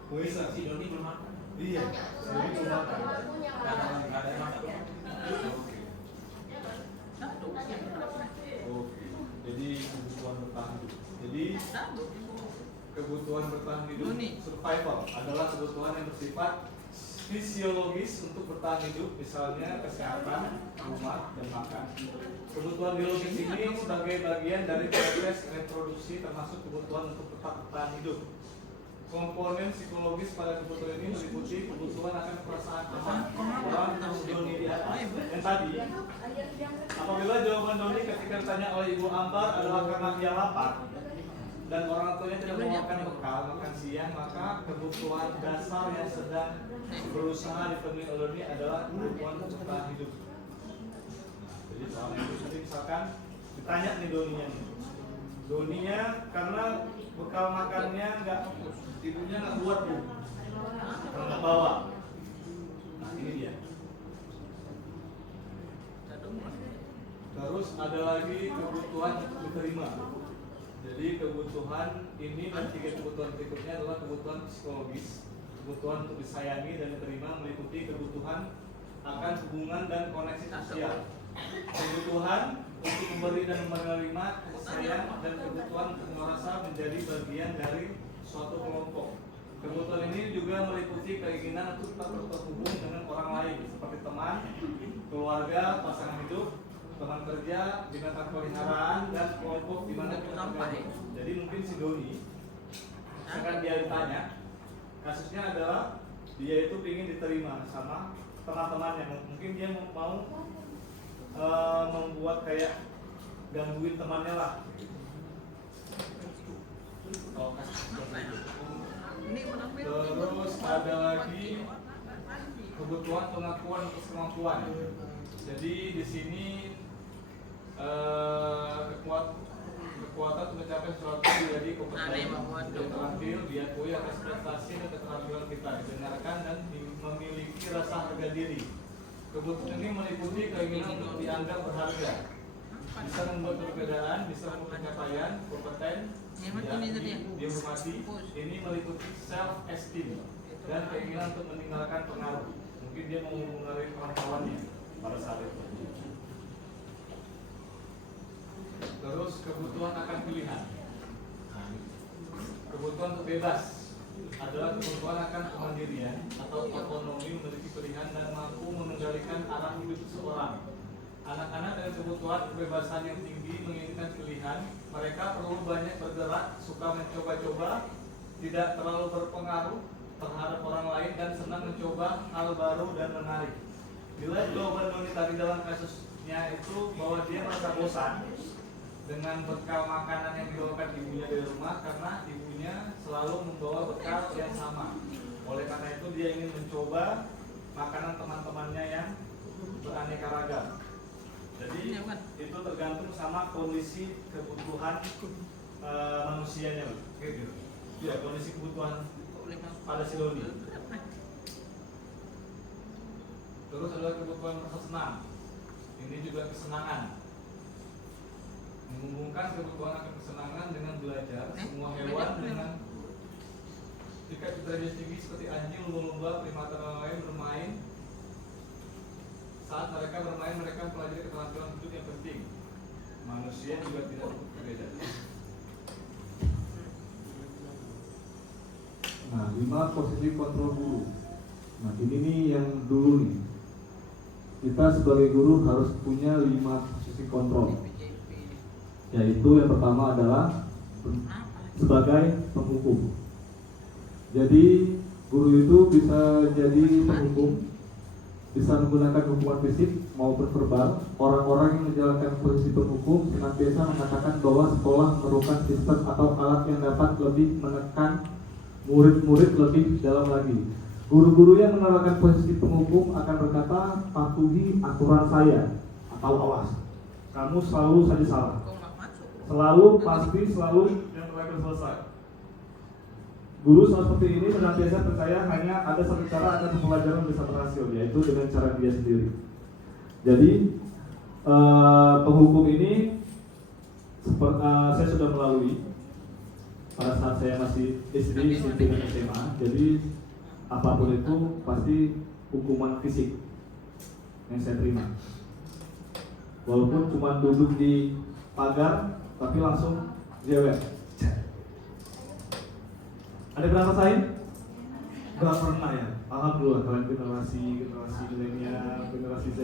Bisa. Si Doni belum makan. Iya. Doni belum makan. Nggak ada yang makan. Oke. Jadi kebutuhan bertahan hidup. Jadi kebutuhan bertahan hidup survival adalah kebutuhan yang bersifat fisiologis untuk bertahan hidup, misalnya kesehatan, rumah, dan makan. Kebutuhan biologis ini sebagai bagian dari proses reproduksi termasuk kebutuhan untuk tetap bertahan hidup. Komponen psikologis pada kebutuhan ini meliputi kebutuhan akan perasaan aman, orang Doni di atas. Yang tadi, apabila jawaban Doni ketika ditanya oleh Ibu Ambar adalah karena dia lapar dan orang tuanya tidak membawakan bekal makan siang, maka kebutuhan dasar yang sedang berusaha dipenuhi oleh Doni adalah kebutuhan untuk bertahan hidup. Jadi soalnya itu nanti misalkan ditanya nih Doninya karena bekal makannya ibunya nggak buat bu, nggak bawa. Nah ini dia. Terus ada lagi kebutuhan diterima. Jadi kebutuhan ini dan 3 kebutuhan berikutnya adalah kebutuhan psikologis, kebutuhan untuk disayangi dan diterima meliputi kebutuhan akan hubungan dan koneksi sosial, kebutuhan untuk memberi dan menerima kasih sayang, dan kebutuhan untuk merasa menjadi bagian dari suatu kelompok. Kebutuhan ini juga meliputi keinginan untuk tetap terhubung dengan orang lain seperti teman, keluarga, pasangan hidup, teman kerja, binatang peliharaan, dan kelompok di mana kita tergabung. Jadi mungkin si Doni, misalkan dia ditanya, kasusnya adalah dia itu ingin diterima sama teman-temannya. Mungkin dia mau membuat kayak gangguin temannya lah. Terus ada lagi kebutuhan pengakuan untuk kemampuan. Jadi di sini kekuatan untuk mencapai sesuatu menjadi kompeten, terampil, diakui atas prestasi dan keterampilan kita, didengarkan dan memiliki rasa harga diri. Kebutuhan ini meliputi keinginan untuk dianggap berharga, bisa membuat perbedaan, bisa membuat pencapaian, kompeten, dihormati. Ini meliputi self esteem dan keinginan untuk meninggalkan pengaruh. Mungkin dia mau mengaruhi kawan-kawannya pada saat itu. Terus kebutuhan akan pilihan. Kebutuhan untuk bebas adalah kebutuhan akan kemandirian atau otonomi, memiliki pilihan dan mampu mengendalikan arah hidup seseorang. Anak-anak dengan kebutuhan kebebasan yang tinggi menginginkan pilihan. Mereka perlu banyak bergerak, suka mencoba-coba, tidak terlalu berpengaruh terhadap orang lain, dan senang mencoba hal baru dan menarik. Bila jawaban Doni tadi dalam kasusnya itu bahwa dia merasa bosan dengan bekal makanan yang dibawakan ibunya dari rumah karena ibunya selalu membawa bekal yang sama. Oleh karena itu dia ingin mencoba makanan teman-temannya yang beraneka ragam. Jadi itu tergantung sama kondisi kebutuhan manusianya, gitu. Ya, kondisi kebutuhan pada si Doni. Terus ada kebutuhan rasa senang. Ini juga kesenangan. Menghubungkan kebutuhan akan kesenangan dengan belajar. Semua hewan dengan tingkat intelijensi tinggi seperti anjing, lumba-lumba, primata dan lain-lain bermain. Saat mereka bermain, mereka mempelajari keterampilan hidup yang penting. Manusia juga tidak berbeda. Nah, 5 posisi kontrol guru. Nah, ini nih yang dulu nih. Kita sebagai guru harus punya 5 posisi kontrol. Yaitu yang pertama adalah sebagai penghukum. Jadi guru itu bisa jadi penghukum, bisa menggunakan hukuman fisik maupun verbal. Orang-orang yang menjalankan posisi penghukum senantiasa mengatakan bahwa sekolah memerlukan sistem atau alat yang dapat lebih menekan murid-murid lebih dalam lagi. Guru-guru yang menerapkan posisi penghukum akan berkata, patuhi aturan saya atau awas. Kamu selalu saja salah. Selalu, pasti, selalu yang terakhir selesai. Guru seperti ini senantiasa percaya hanya ada satu cara agar pembelajaran bisa berhasil, yaitu dengan cara dia sendiri. Jadi penghukum ini saya sudah melalui pada saat saya masih SD, SMP dan SMA. Jadi apapun itu pasti hukuman fisik yang saya terima. Walaupun cuma duduk di pagar, tapi langsung jewel. Ada pernah rasain? Gak pernah ya. Alhamdulillah kalian generasi milenial, generasi Z.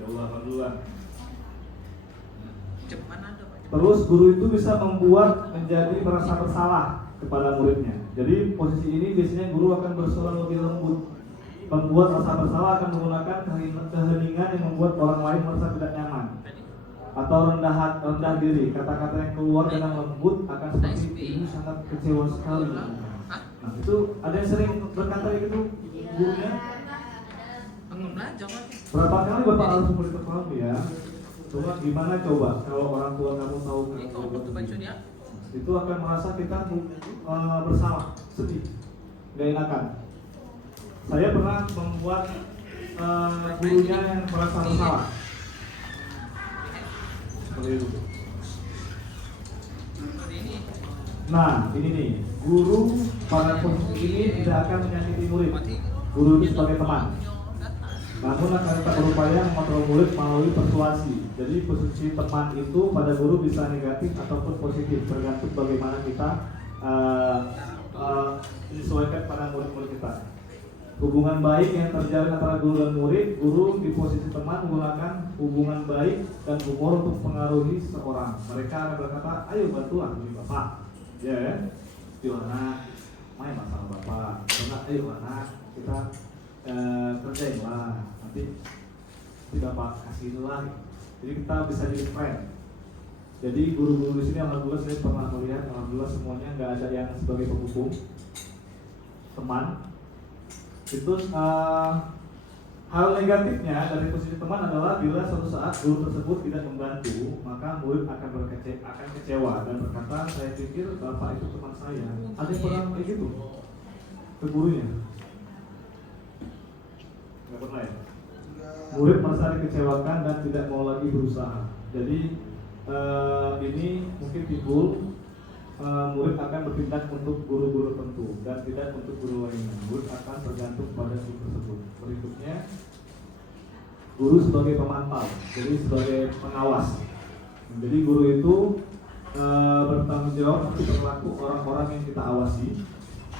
Ya Allah, alhamdulillah. Terus guru itu bisa membuat menjadi merasa bersalah kepada muridnya. Jadi posisi ini biasanya guru akan bersuara lebih lembut. Membuat rasa bersalah akan menggunakan keheningan yang membuat orang lain merasa tidak nyaman atau rendah diri. Kata-kata yang keluar dengan lembut akan seperti ini sangat kecewa sekali. Nah itu ada yang sering berkata gitu gurunya. Berapa kali bapak harus memberi paham ya? Coba gimana coba kalau orang tua kamu tahu itu akan merasa kita bersalah, sedih, gak enakan. Saya pernah membuat gurunya yang merasa bersalah. Seperti itu. Nah, ini nih, guru pada posisi ini tidak akan menyakiti murid. Guru itu sebagai teman. Namun akan tetap berupaya mengontrol murid melalui persuasi. Jadi posisi teman itu pada guru bisa negatif ataupun positif, tergantung bagaimana kita menyesuaikan pada murid-murid kita. Hubungan baik yang terjalin antara guru dan murid, guru di posisi teman menggunakan hubungan baik dan humor untuk mengaruhi seseorang. Mereka akan berkata, ayo bantulah ini bapak. Ya, yuk anak, main masalah bapak. Karena ayo anak, kita kerjain lah. Nanti bapak kasih lah. Jadi kita bisa jadi friend. Jadi guru-guru di sini alhamdulillah saya pernah melihat, alhamdulillah semuanya nggak ada yang sebagai penghukum, teman. Itu hal negatifnya dari posisi teman adalah bila suatu saat guru tersebut tidak membantu, maka murid akan kecewa dan berkata, saya pikir bapak itu teman saya. Ada yang pernah kayak gitu ke gurunya? Nggak pernah ya? Murid merasa dikecewakan dan tidak mau lagi berusaha. Jadi ini mungkin timbul murid akan bertindak untuk guru-guru tertentu dan tidak untuk guru lainnya. Murid akan tergantung pada guru tersebut. Berikutnya, guru sebagai pemantau, jadi sebagai pengawas. Jadi guru itu bertanggung jawab untuk perilaku orang-orang yang kita awasi.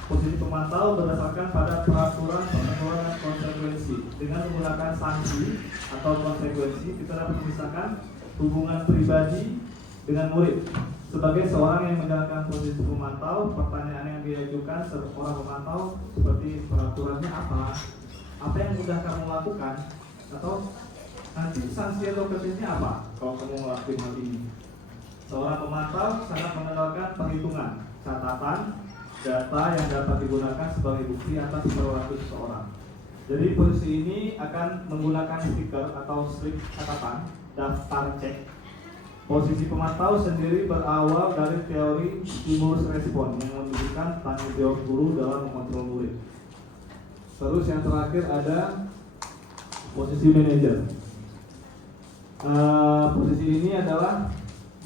Posisi pemantau berdasarkan pada peraturan dan konsekuensi. Dengan menggunakan sanksi atau konsekuensi, kita dapat memisahkan hubungan pribadi dengan murid. Sebagai seorang yang menjalankan posisi pemantau, pertanyaan yang diajukan seorang pemantau seperti peraturannya apa yang sudah kamu lakukan, atau nanti sanksi atau kritisnya apa kalau kamu melakukan hal ini. Seorang pemantau sangat mengandalkan perhitungan, catatan, data yang dapat digunakan sebagai bukti atas perilaku seseorang. Jadi posisi ini akan menggunakan stiker atau slip catatan, daftar cek. Posisi pemantau sendiri berawal dari teori stimulus respon yang menunjukkan tanggung jawab guru dalam mengontrol murid. Terus yang terakhir ada posisi manajer. Posisi ini adalah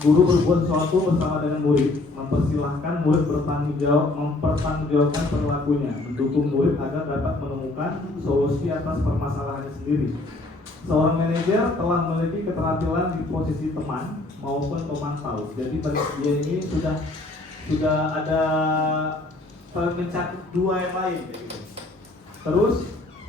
guru berbuat sesuatu bersama dengan murid, mempersilahkan murid mempertanggungjawabkan perilakunya, mendukung murid agar dapat menemukan solusi atas permasalahannya sendiri. Seorang manajer telah memiliki keterampilan di posisi teman maupun pemantau. Jadi bagi dia ini sudah ada mencakup dua yang lain. Gitu. Terus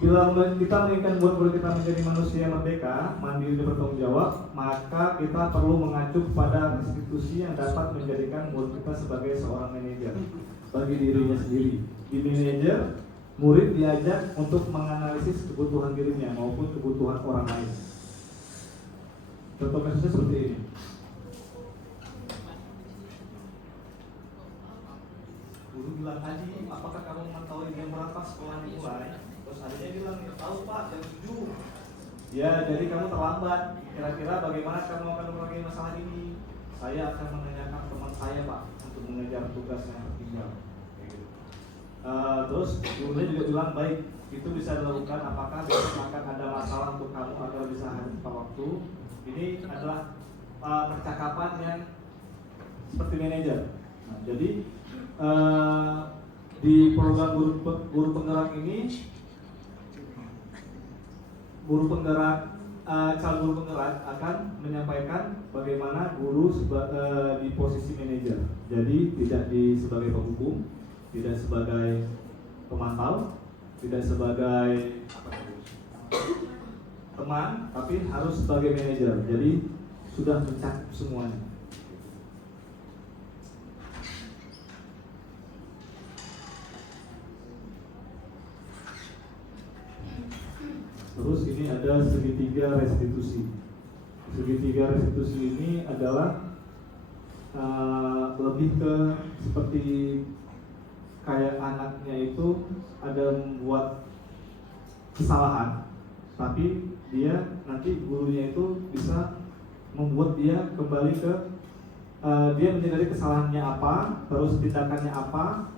bila kita menginginkan murid kita menjadi manusia merdeka, mandiri dan bertanggung jawab, maka kita perlu mengacu pada institusi yang dapat menjadikan murid kita sebagai seorang manajer bagi dirinya sendiri. Di manajer, murid diajak untuk menganalisis kebutuhan dirinya maupun kebutuhan orang lain. Contoh kasusnya seperti ini. Guru bilang, Adi, apakah kamu mengetahui jam berapa sekolah dimulai? Terus adanya bilang, tahu Pak, jam 7. Ya, jadi kamu terlambat. Kira-kira bagaimana kamu akan mengurangi masalah ini? Saya akan menanyakan teman saya Pak untuk mengejar tugas yang tertinggal. Terus gurunya juga bilang, baik, itu bisa dilakukan. Apakah besok akan ada masalah untuk kamu agar bisa hadir tepat waktu? Ini adalah percakapan yang seperti manajer. Nah, jadi di program guru penggerak ini, calon guru penggerak akan menyampaikan bagaimana guru di posisi manajer. Jadi tidak sebagai penghukum, tidak sebagai pemantau, tidak sebagai teman, tapi harus sebagai manajer. Jadi sudah mencakup semuanya. Terus ini ada segitiga restitusi. Segitiga restitusi ini adalah lebih ke seperti kayak anaknya itu ada membuat kesalahan, tapi dia nanti gurunya itu bisa membuat dia kembali ke dia menyadari kesalahannya apa, terus tindakannya apa,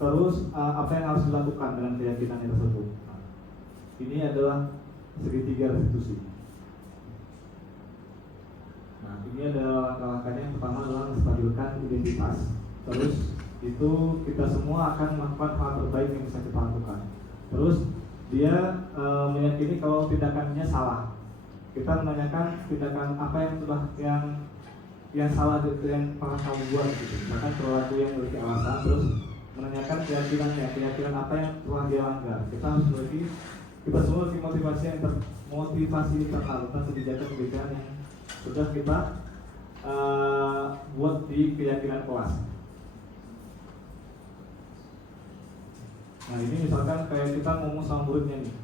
terus apa yang harus dilakukan dengan keyakinannya tersebut. Ini adalah segitiga restitusi. Nah, ini adalah langkah-langkahnya. Yang pertama adalah menstabilkan identitas. Terus itu kita semua akan melakukan hal terbaik yang bisa kita lakukan. Terus dia meyakini kalau tindakannya salah. Kita menanyakan tindakan apa yang salah yang pernah kamu buat gitu. Misalkan perilaku yang memiliki alasan, terus menanyakan keyakinan apa yang telah dia langgar. Kita semua memiliki motivasi internal tentang kebijakan-kebijakan yang sudah kita buat di keyakinan kelas. Nah, ini misalkan kayak kita ngomong sama muridnya nih.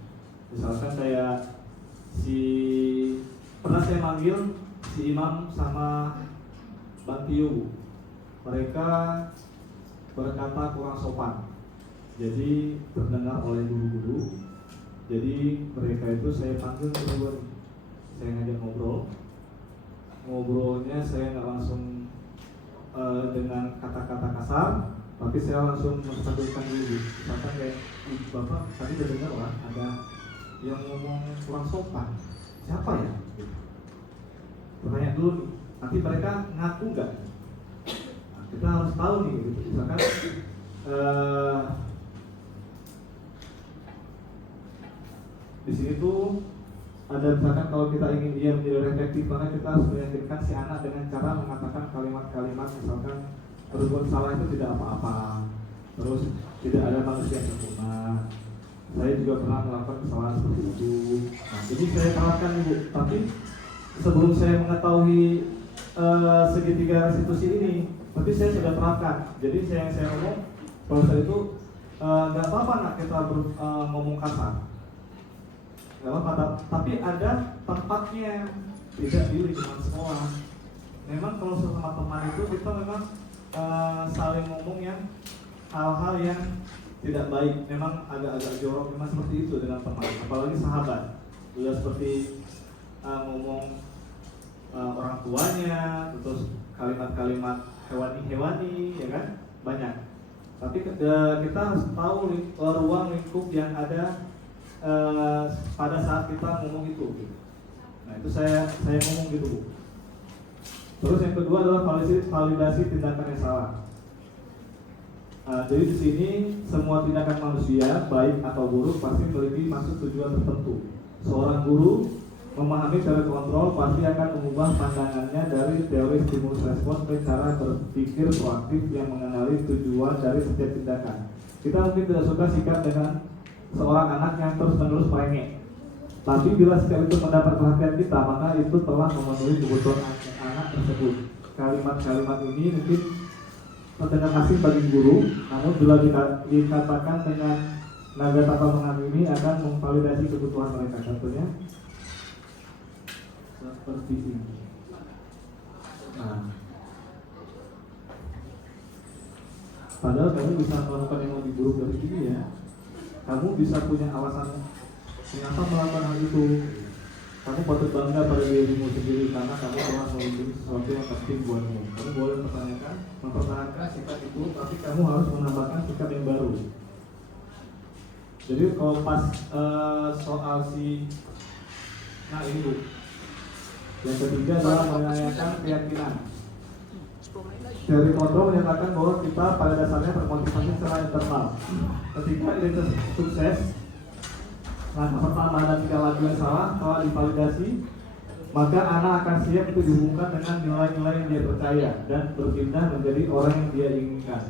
Misalkan kayak pernah saya manggil si Imam sama Bantiu. Mereka berkata kurang sopan. Jadi terdengar oleh guru-guru. Jadi mereka itu saya panggil berdua, saya ngajak ngobrolnya saya nggak langsung dengan kata-kata kasar, tapi saya langsung menstabilkan dulu. Misalkan kayak, Bapak tadi udah dengar lah ada yang ngomong kurang sopan, siapa ya? Tanya dulu nih, nanti mereka ngaku nggak? Nah, kita harus tahu nih, gitu. Misalkan di sini tuh ada misalkan kalau kita ingin dia menjadi efektif, maka kita harus meyakinkan si anak dengan cara mengatakan kalimat-kalimat misalkan berbuat salah itu tidak apa-apa, terus tidak ada manusia yang sempurna. Saya juga pernah melakukan kesalahan seperti itu. Nah, jadi saya terapkan Ibu. Tapi sebelum saya mengetahui segitiga restitusi ini, tapi saya sudah terapkan. Jadi saya ngomong kalau saya itu nggak apa-apa nak kita ngomong kasar. Gak apa-apa, tapi ada tempatnya, tidak di lingkungan sekolah. Memang kalau sesama teman itu kita memang saling ngomong yang hal-hal yang tidak baik, memang agak-agak jorok, memang seperti itu dengan teman, apalagi sahabat. Sudah seperti ngomong orang tuanya, terus kalimat-kalimat hewani-hewani, ya kan, banyak. Tapi kita harus tahu ruang lingkup yang ada pada saat kita ngomong itu. Nah itu saya ngomong gitu Bu. Terus yang kedua adalah validasi tindakan yang salah. Jadi di sini semua tindakan manusia baik atau buruk pasti memiliki maksud tujuan tertentu. Seorang guru memahami teori kontrol pasti akan mengubah pandangannya dari teori stimulus respons ke cara berpikir proaktif yang mengenali tujuan dari setiap tindakan. Kita mungkin tidak suka sikap dengan seorang anak yang terus-menerus merengek. Tapi bila sikap itu mendapat perhatian kita, maka itu telah memenuhi kebutuhan anak tersebut. Kalimat-kalimat ini mungkin terdengar asing bagi guru, namun bila dikatakan dengan nada tatanan ini akan memvalidasi kebutuhan mereka. Contohnya seperti ini. Nah, padahal kamu bisa melakukan yang lebih buruk dari ini ya. Kamu bisa punya alasan mengapa melakukan hal itu. Kamu patut bangga pada dirimu sendiri karena kamu telah melindungi sesuatu yang penting buatmu. Kamu boleh mempertahankan sikap itu, tapi kamu harus menambahkan sikap yang baru. Jadi kalau pas soal nah ini Bu. Yang ketiga adalah menanyakan keyakinan. Teori kontrol menyatakan bahwa kita pada dasarnya termotivasi secara internal. Ketika ide sukses, langkah pertama dan 3 lagu yang salah telah divalidasi, maka anak akan siap untuk dihubungkan dengan nilai-nilai yang dia percaya dan berpindah menjadi orang yang dia inginkan.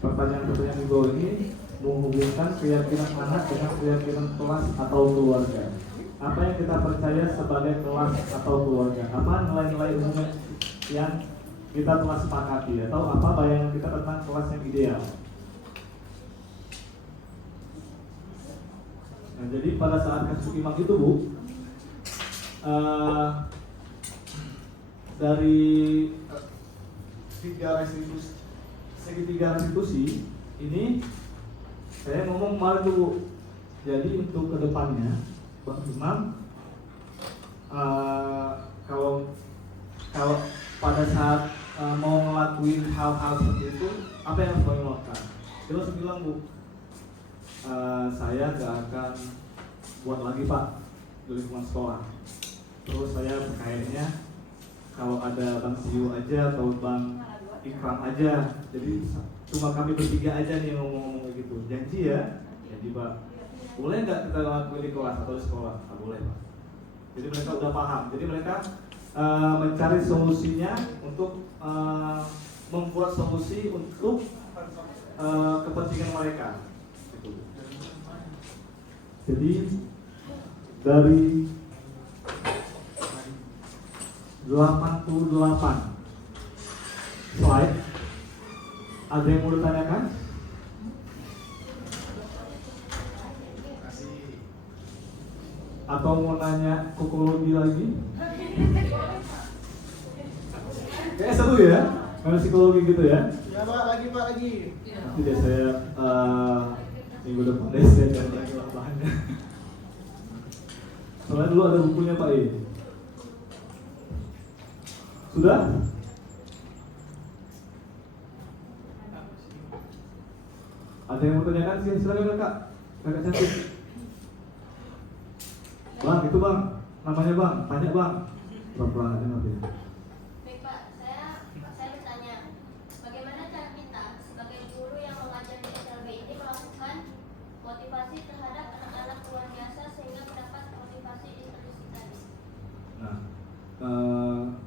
Pertanyaan-pertanyaan di bawah ini menghubungkan keyakinan anak dengan keyakinan kelas atau keluarga. Apa yang kita percaya sebagai kelas atau keluarga? Apa nilai-nilai umum yang kita telah sepakati? Atau apa bayangan kita tentang kelas yang ideal? Nah, jadi pada saat kasus Imam itu Bu, dari segitiga restitusi ini saya ngomong kemarin dulu. Jadi untuk kedepannya Bang Imam, kalau pada saat mau ngelakuin hal-hal seperti itu, apa yang harus Bang lakukan? Dia langsung bilang Bu, saya gak akan buat lagi Pak di lingkungan sekolah. Terus saya kayaknya kalau ada Bang Siu aja atau Bang Ikram aja, jadi cuma kami bertiga aja nih yang ngomong-ngomong gitu. Janji ya? Janji Pak. Boleh nggak kita lakukan di kelas atau di sekolah? Nggak boleh Pak. Jadi mereka udah paham. Jadi mereka mencari solusinya untuk membuat solusi untuk kepentingan mereka. Jadi dari 88 slide, ada yang mau ditanyakan? Atau mau nanya kokologi lagi? Kayaknya seru ya, karena psikologi gitu ya. Ya Pak, lagi Pak, lagi. Nanti deh saya minggu depan deh saya cari lagi bahannya. Soalnya dulu ada bukunya Pak I. Sudah? Ada yang mau tanyakan sih? Silakan Kak. Kakak cantik. Bang, itu Bang. Namanya Bang. Tanya Bang. Pelan-pelan aja nanti. Baik Pak, saya bertanya, bagaimana cara kita sebagai guru yang mengajar di SLB ini melakukan motivasi terhadap anak-anak luar biasa sehingga mendapat motivasi introduksi tadi? Nah,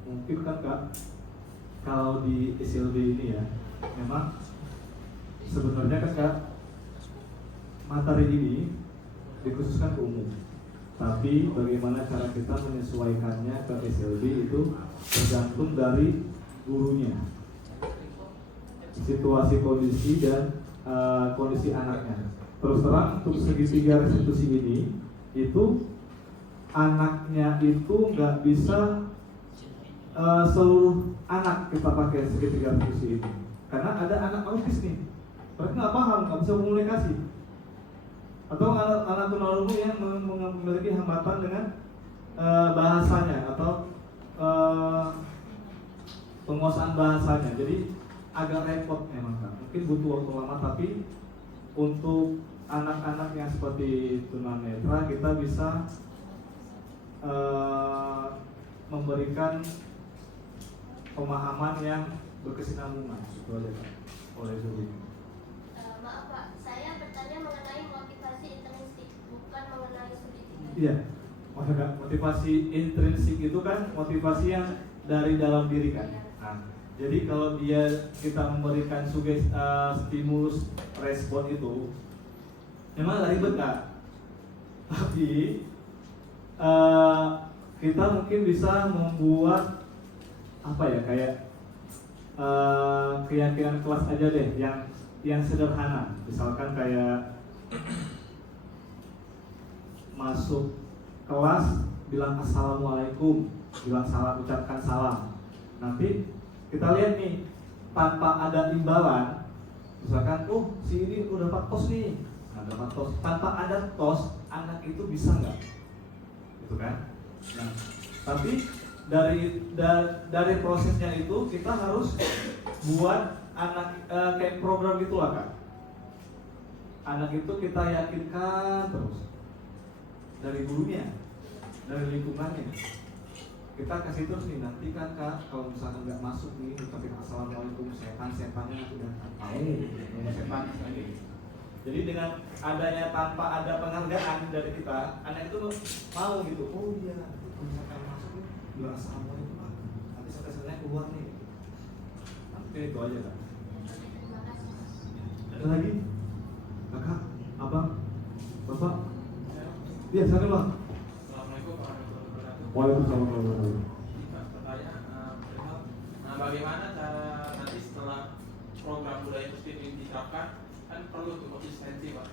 mungkin kan Kak, kalau di SLB ini ya, memang sebenarnya kan Kak, materi ini dikhususkan ke umum. Tapi bagaimana cara kita menyesuaikannya ke SLB itu tergantung dari gurunya, situasi kondisi dan kondisi anaknya. Terus terang untuk segitiga restitusi ini itu anaknya itu nggak bisa seluruh anak kita pakai segitiga restitusi ini, karena ada anak autis nih, mereka nggak paham, nggak bisa komunikasi. Atau anak tunarungu yang memiliki hambatan dengan bahasanya atau penguasaan bahasanya, jadi agak repot memang kan. Mungkin butuh waktu lama, tapi untuk anak-anak yang seperti tunanetra kita bisa memberikan pemahaman yang berkesinambungan. Itu aja Pak, oleh Zuri. Maaf Pak, saya bertanya mengenai motivasi intrinsik, bukan mengenai subjektif. Iya, maksudnya motivasi intrinsik itu kan motivasi yang dari dalam diri kan. Nah, jadi kalau kita memberikan stimulus respon itu, memang ribet Kak. Tapi kita mungkin bisa membuat apa ya, kayak keyakinan kelas aja deh yang sederhana. Misalkan kayak masuk kelas bilang assalamualaikum, bilang salam, ucapkan salam. Nanti kita lihat nih, tanpa ada imbalan, misalkan si ini udah dapat tos nih, dapat tos. Tanpa ada tos, anak itu bisa nggak? Gitu kan? Nah, tapi dari prosesnya itu kita harus buat anak kayak program gitulah Kak. Anak itu kita yakinkan terus dari gurunya, dari lingkungannya. Kita kasih terus nih, nanti kan Kak kalau misalkan nggak masuk nih, ucapin assalamualaikum, setan-setannya udah tahu ngomong setan lagi. Jadi dengan adanya tanpa ada penghargaan dari kita, anak itu mau gitu. Oh iya, kalau misalkan masuk nih, bilang assalamualaikum, nanti setelahnya keluar nih. Nanti itu aja Kak. Ada lagi? Kakak, abang, bapak? Iya, sana Bang. Assalamualaikum warahmatullahi wabarakatuh. Waalaikumsalam warahmatullahi wabarakatuh. Pertanyaan, bagaimana cara nanti setelah program budaya positif ini diterapkan, kan perlu tuh konsistensi Pak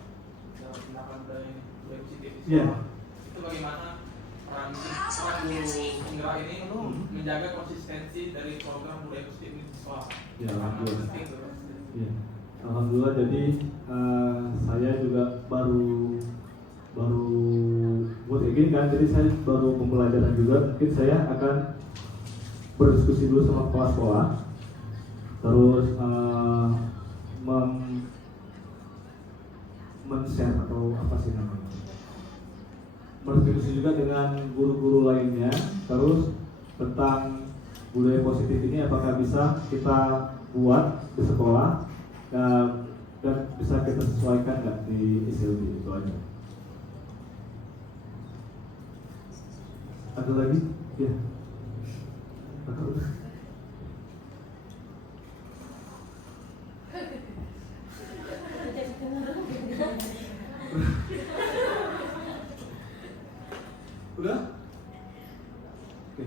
dalam penerapan budaya positif di sekolah. Iya. Itu bagaimana peran guru penggerak ini menjaga konsistensi dari program budaya positif ini di sekolah? Ya, Karena alhamdulillah. penting tuh Pak. Iya. Alhamdulillah, jadi saya juga baru buat kayak gini kan, jadi saya baru pembelajaran juga. Mungkin saya akan berdiskusi dulu sama kepala sekolah, terus men-share atau apa sih namanya, berdiskusi juga dengan guru-guru lainnya, terus tentang budaya positif ini apakah bisa kita buat di sekolah dan bisa kita sesuaikan nggak di SLB. Itu aja. Ada lagi? Ya. Udah? Oke.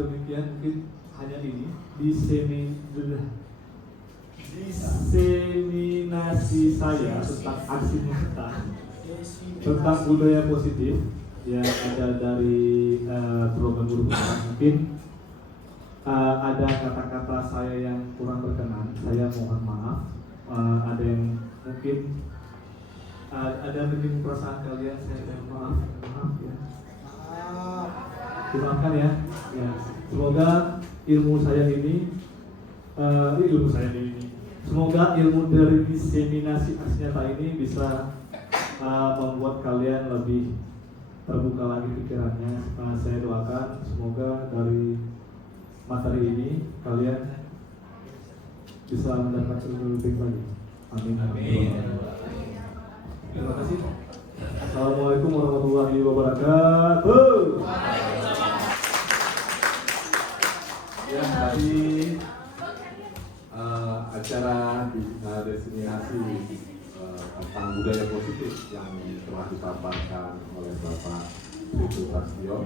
Demikian mungkin hanya ini diseminasi saya tentang aksi nyata tentang budaya positif yang ada dari program guru penggerak. Mungkin ada kata-kata saya yang kurang berkenan, saya mohon maaf. Ada yang mungkin ada menyinggung perasaan kalian, saya mohon maaf ya. Dimaafkan ya. Semoga ilmu saya ini semoga ilmu dari diseminasi aksi nyata ini bisa membuat kalian lebih terbuka lagi pikirannya. Saya doakan semoga dari materi ini kalian bisa mendapatkan ilmu lebih lagi. Amin. Amin. Terima kasih. Assalamualaikum warahmatullahi wabarakatuh. Ya, tadi acara diseminasi tentang budaya positif yang telah dipaparkan oleh Bapak Rito Prasetyo.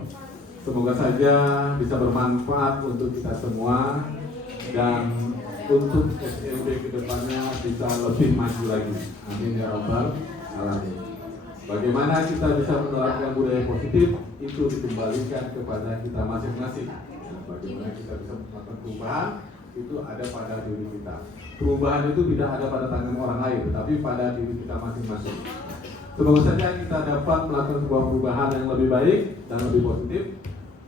Semoga saja bisa bermanfaat untuk kita semua dan untuk SLB kedepannya bisa lebih maju lagi. Amin ya Rabbal Alamin. Bagaimana kita bisa menerapkan budaya positif itu dikembalikan kepada kita masing-masing. Bagaimana kita bisa melakukan perubahan itu ada pada diri kita. Perubahan itu tidak ada pada tangan orang lain, tetapi pada diri kita masing-masing. Semoga saja kita dapat melakukan sebuah perubahan yang lebih baik dan lebih positif.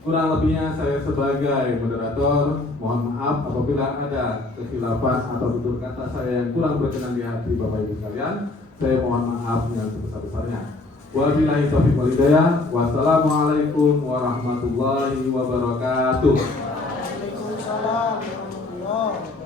Kurang lebihnya saya sebagai moderator mohon maaf apabila ada kekhilafan atau tutur kata saya yang kurang berkenan di hati Bapak Ibu sekalian. Saya mohon maaf yang sebesar-besarnya. Wabillahi taufiq wal hidayah. Wassalamualaikum warahmatullahi wabarakatuh. Waalaikumsalam warahmatullahi wabarakatuh.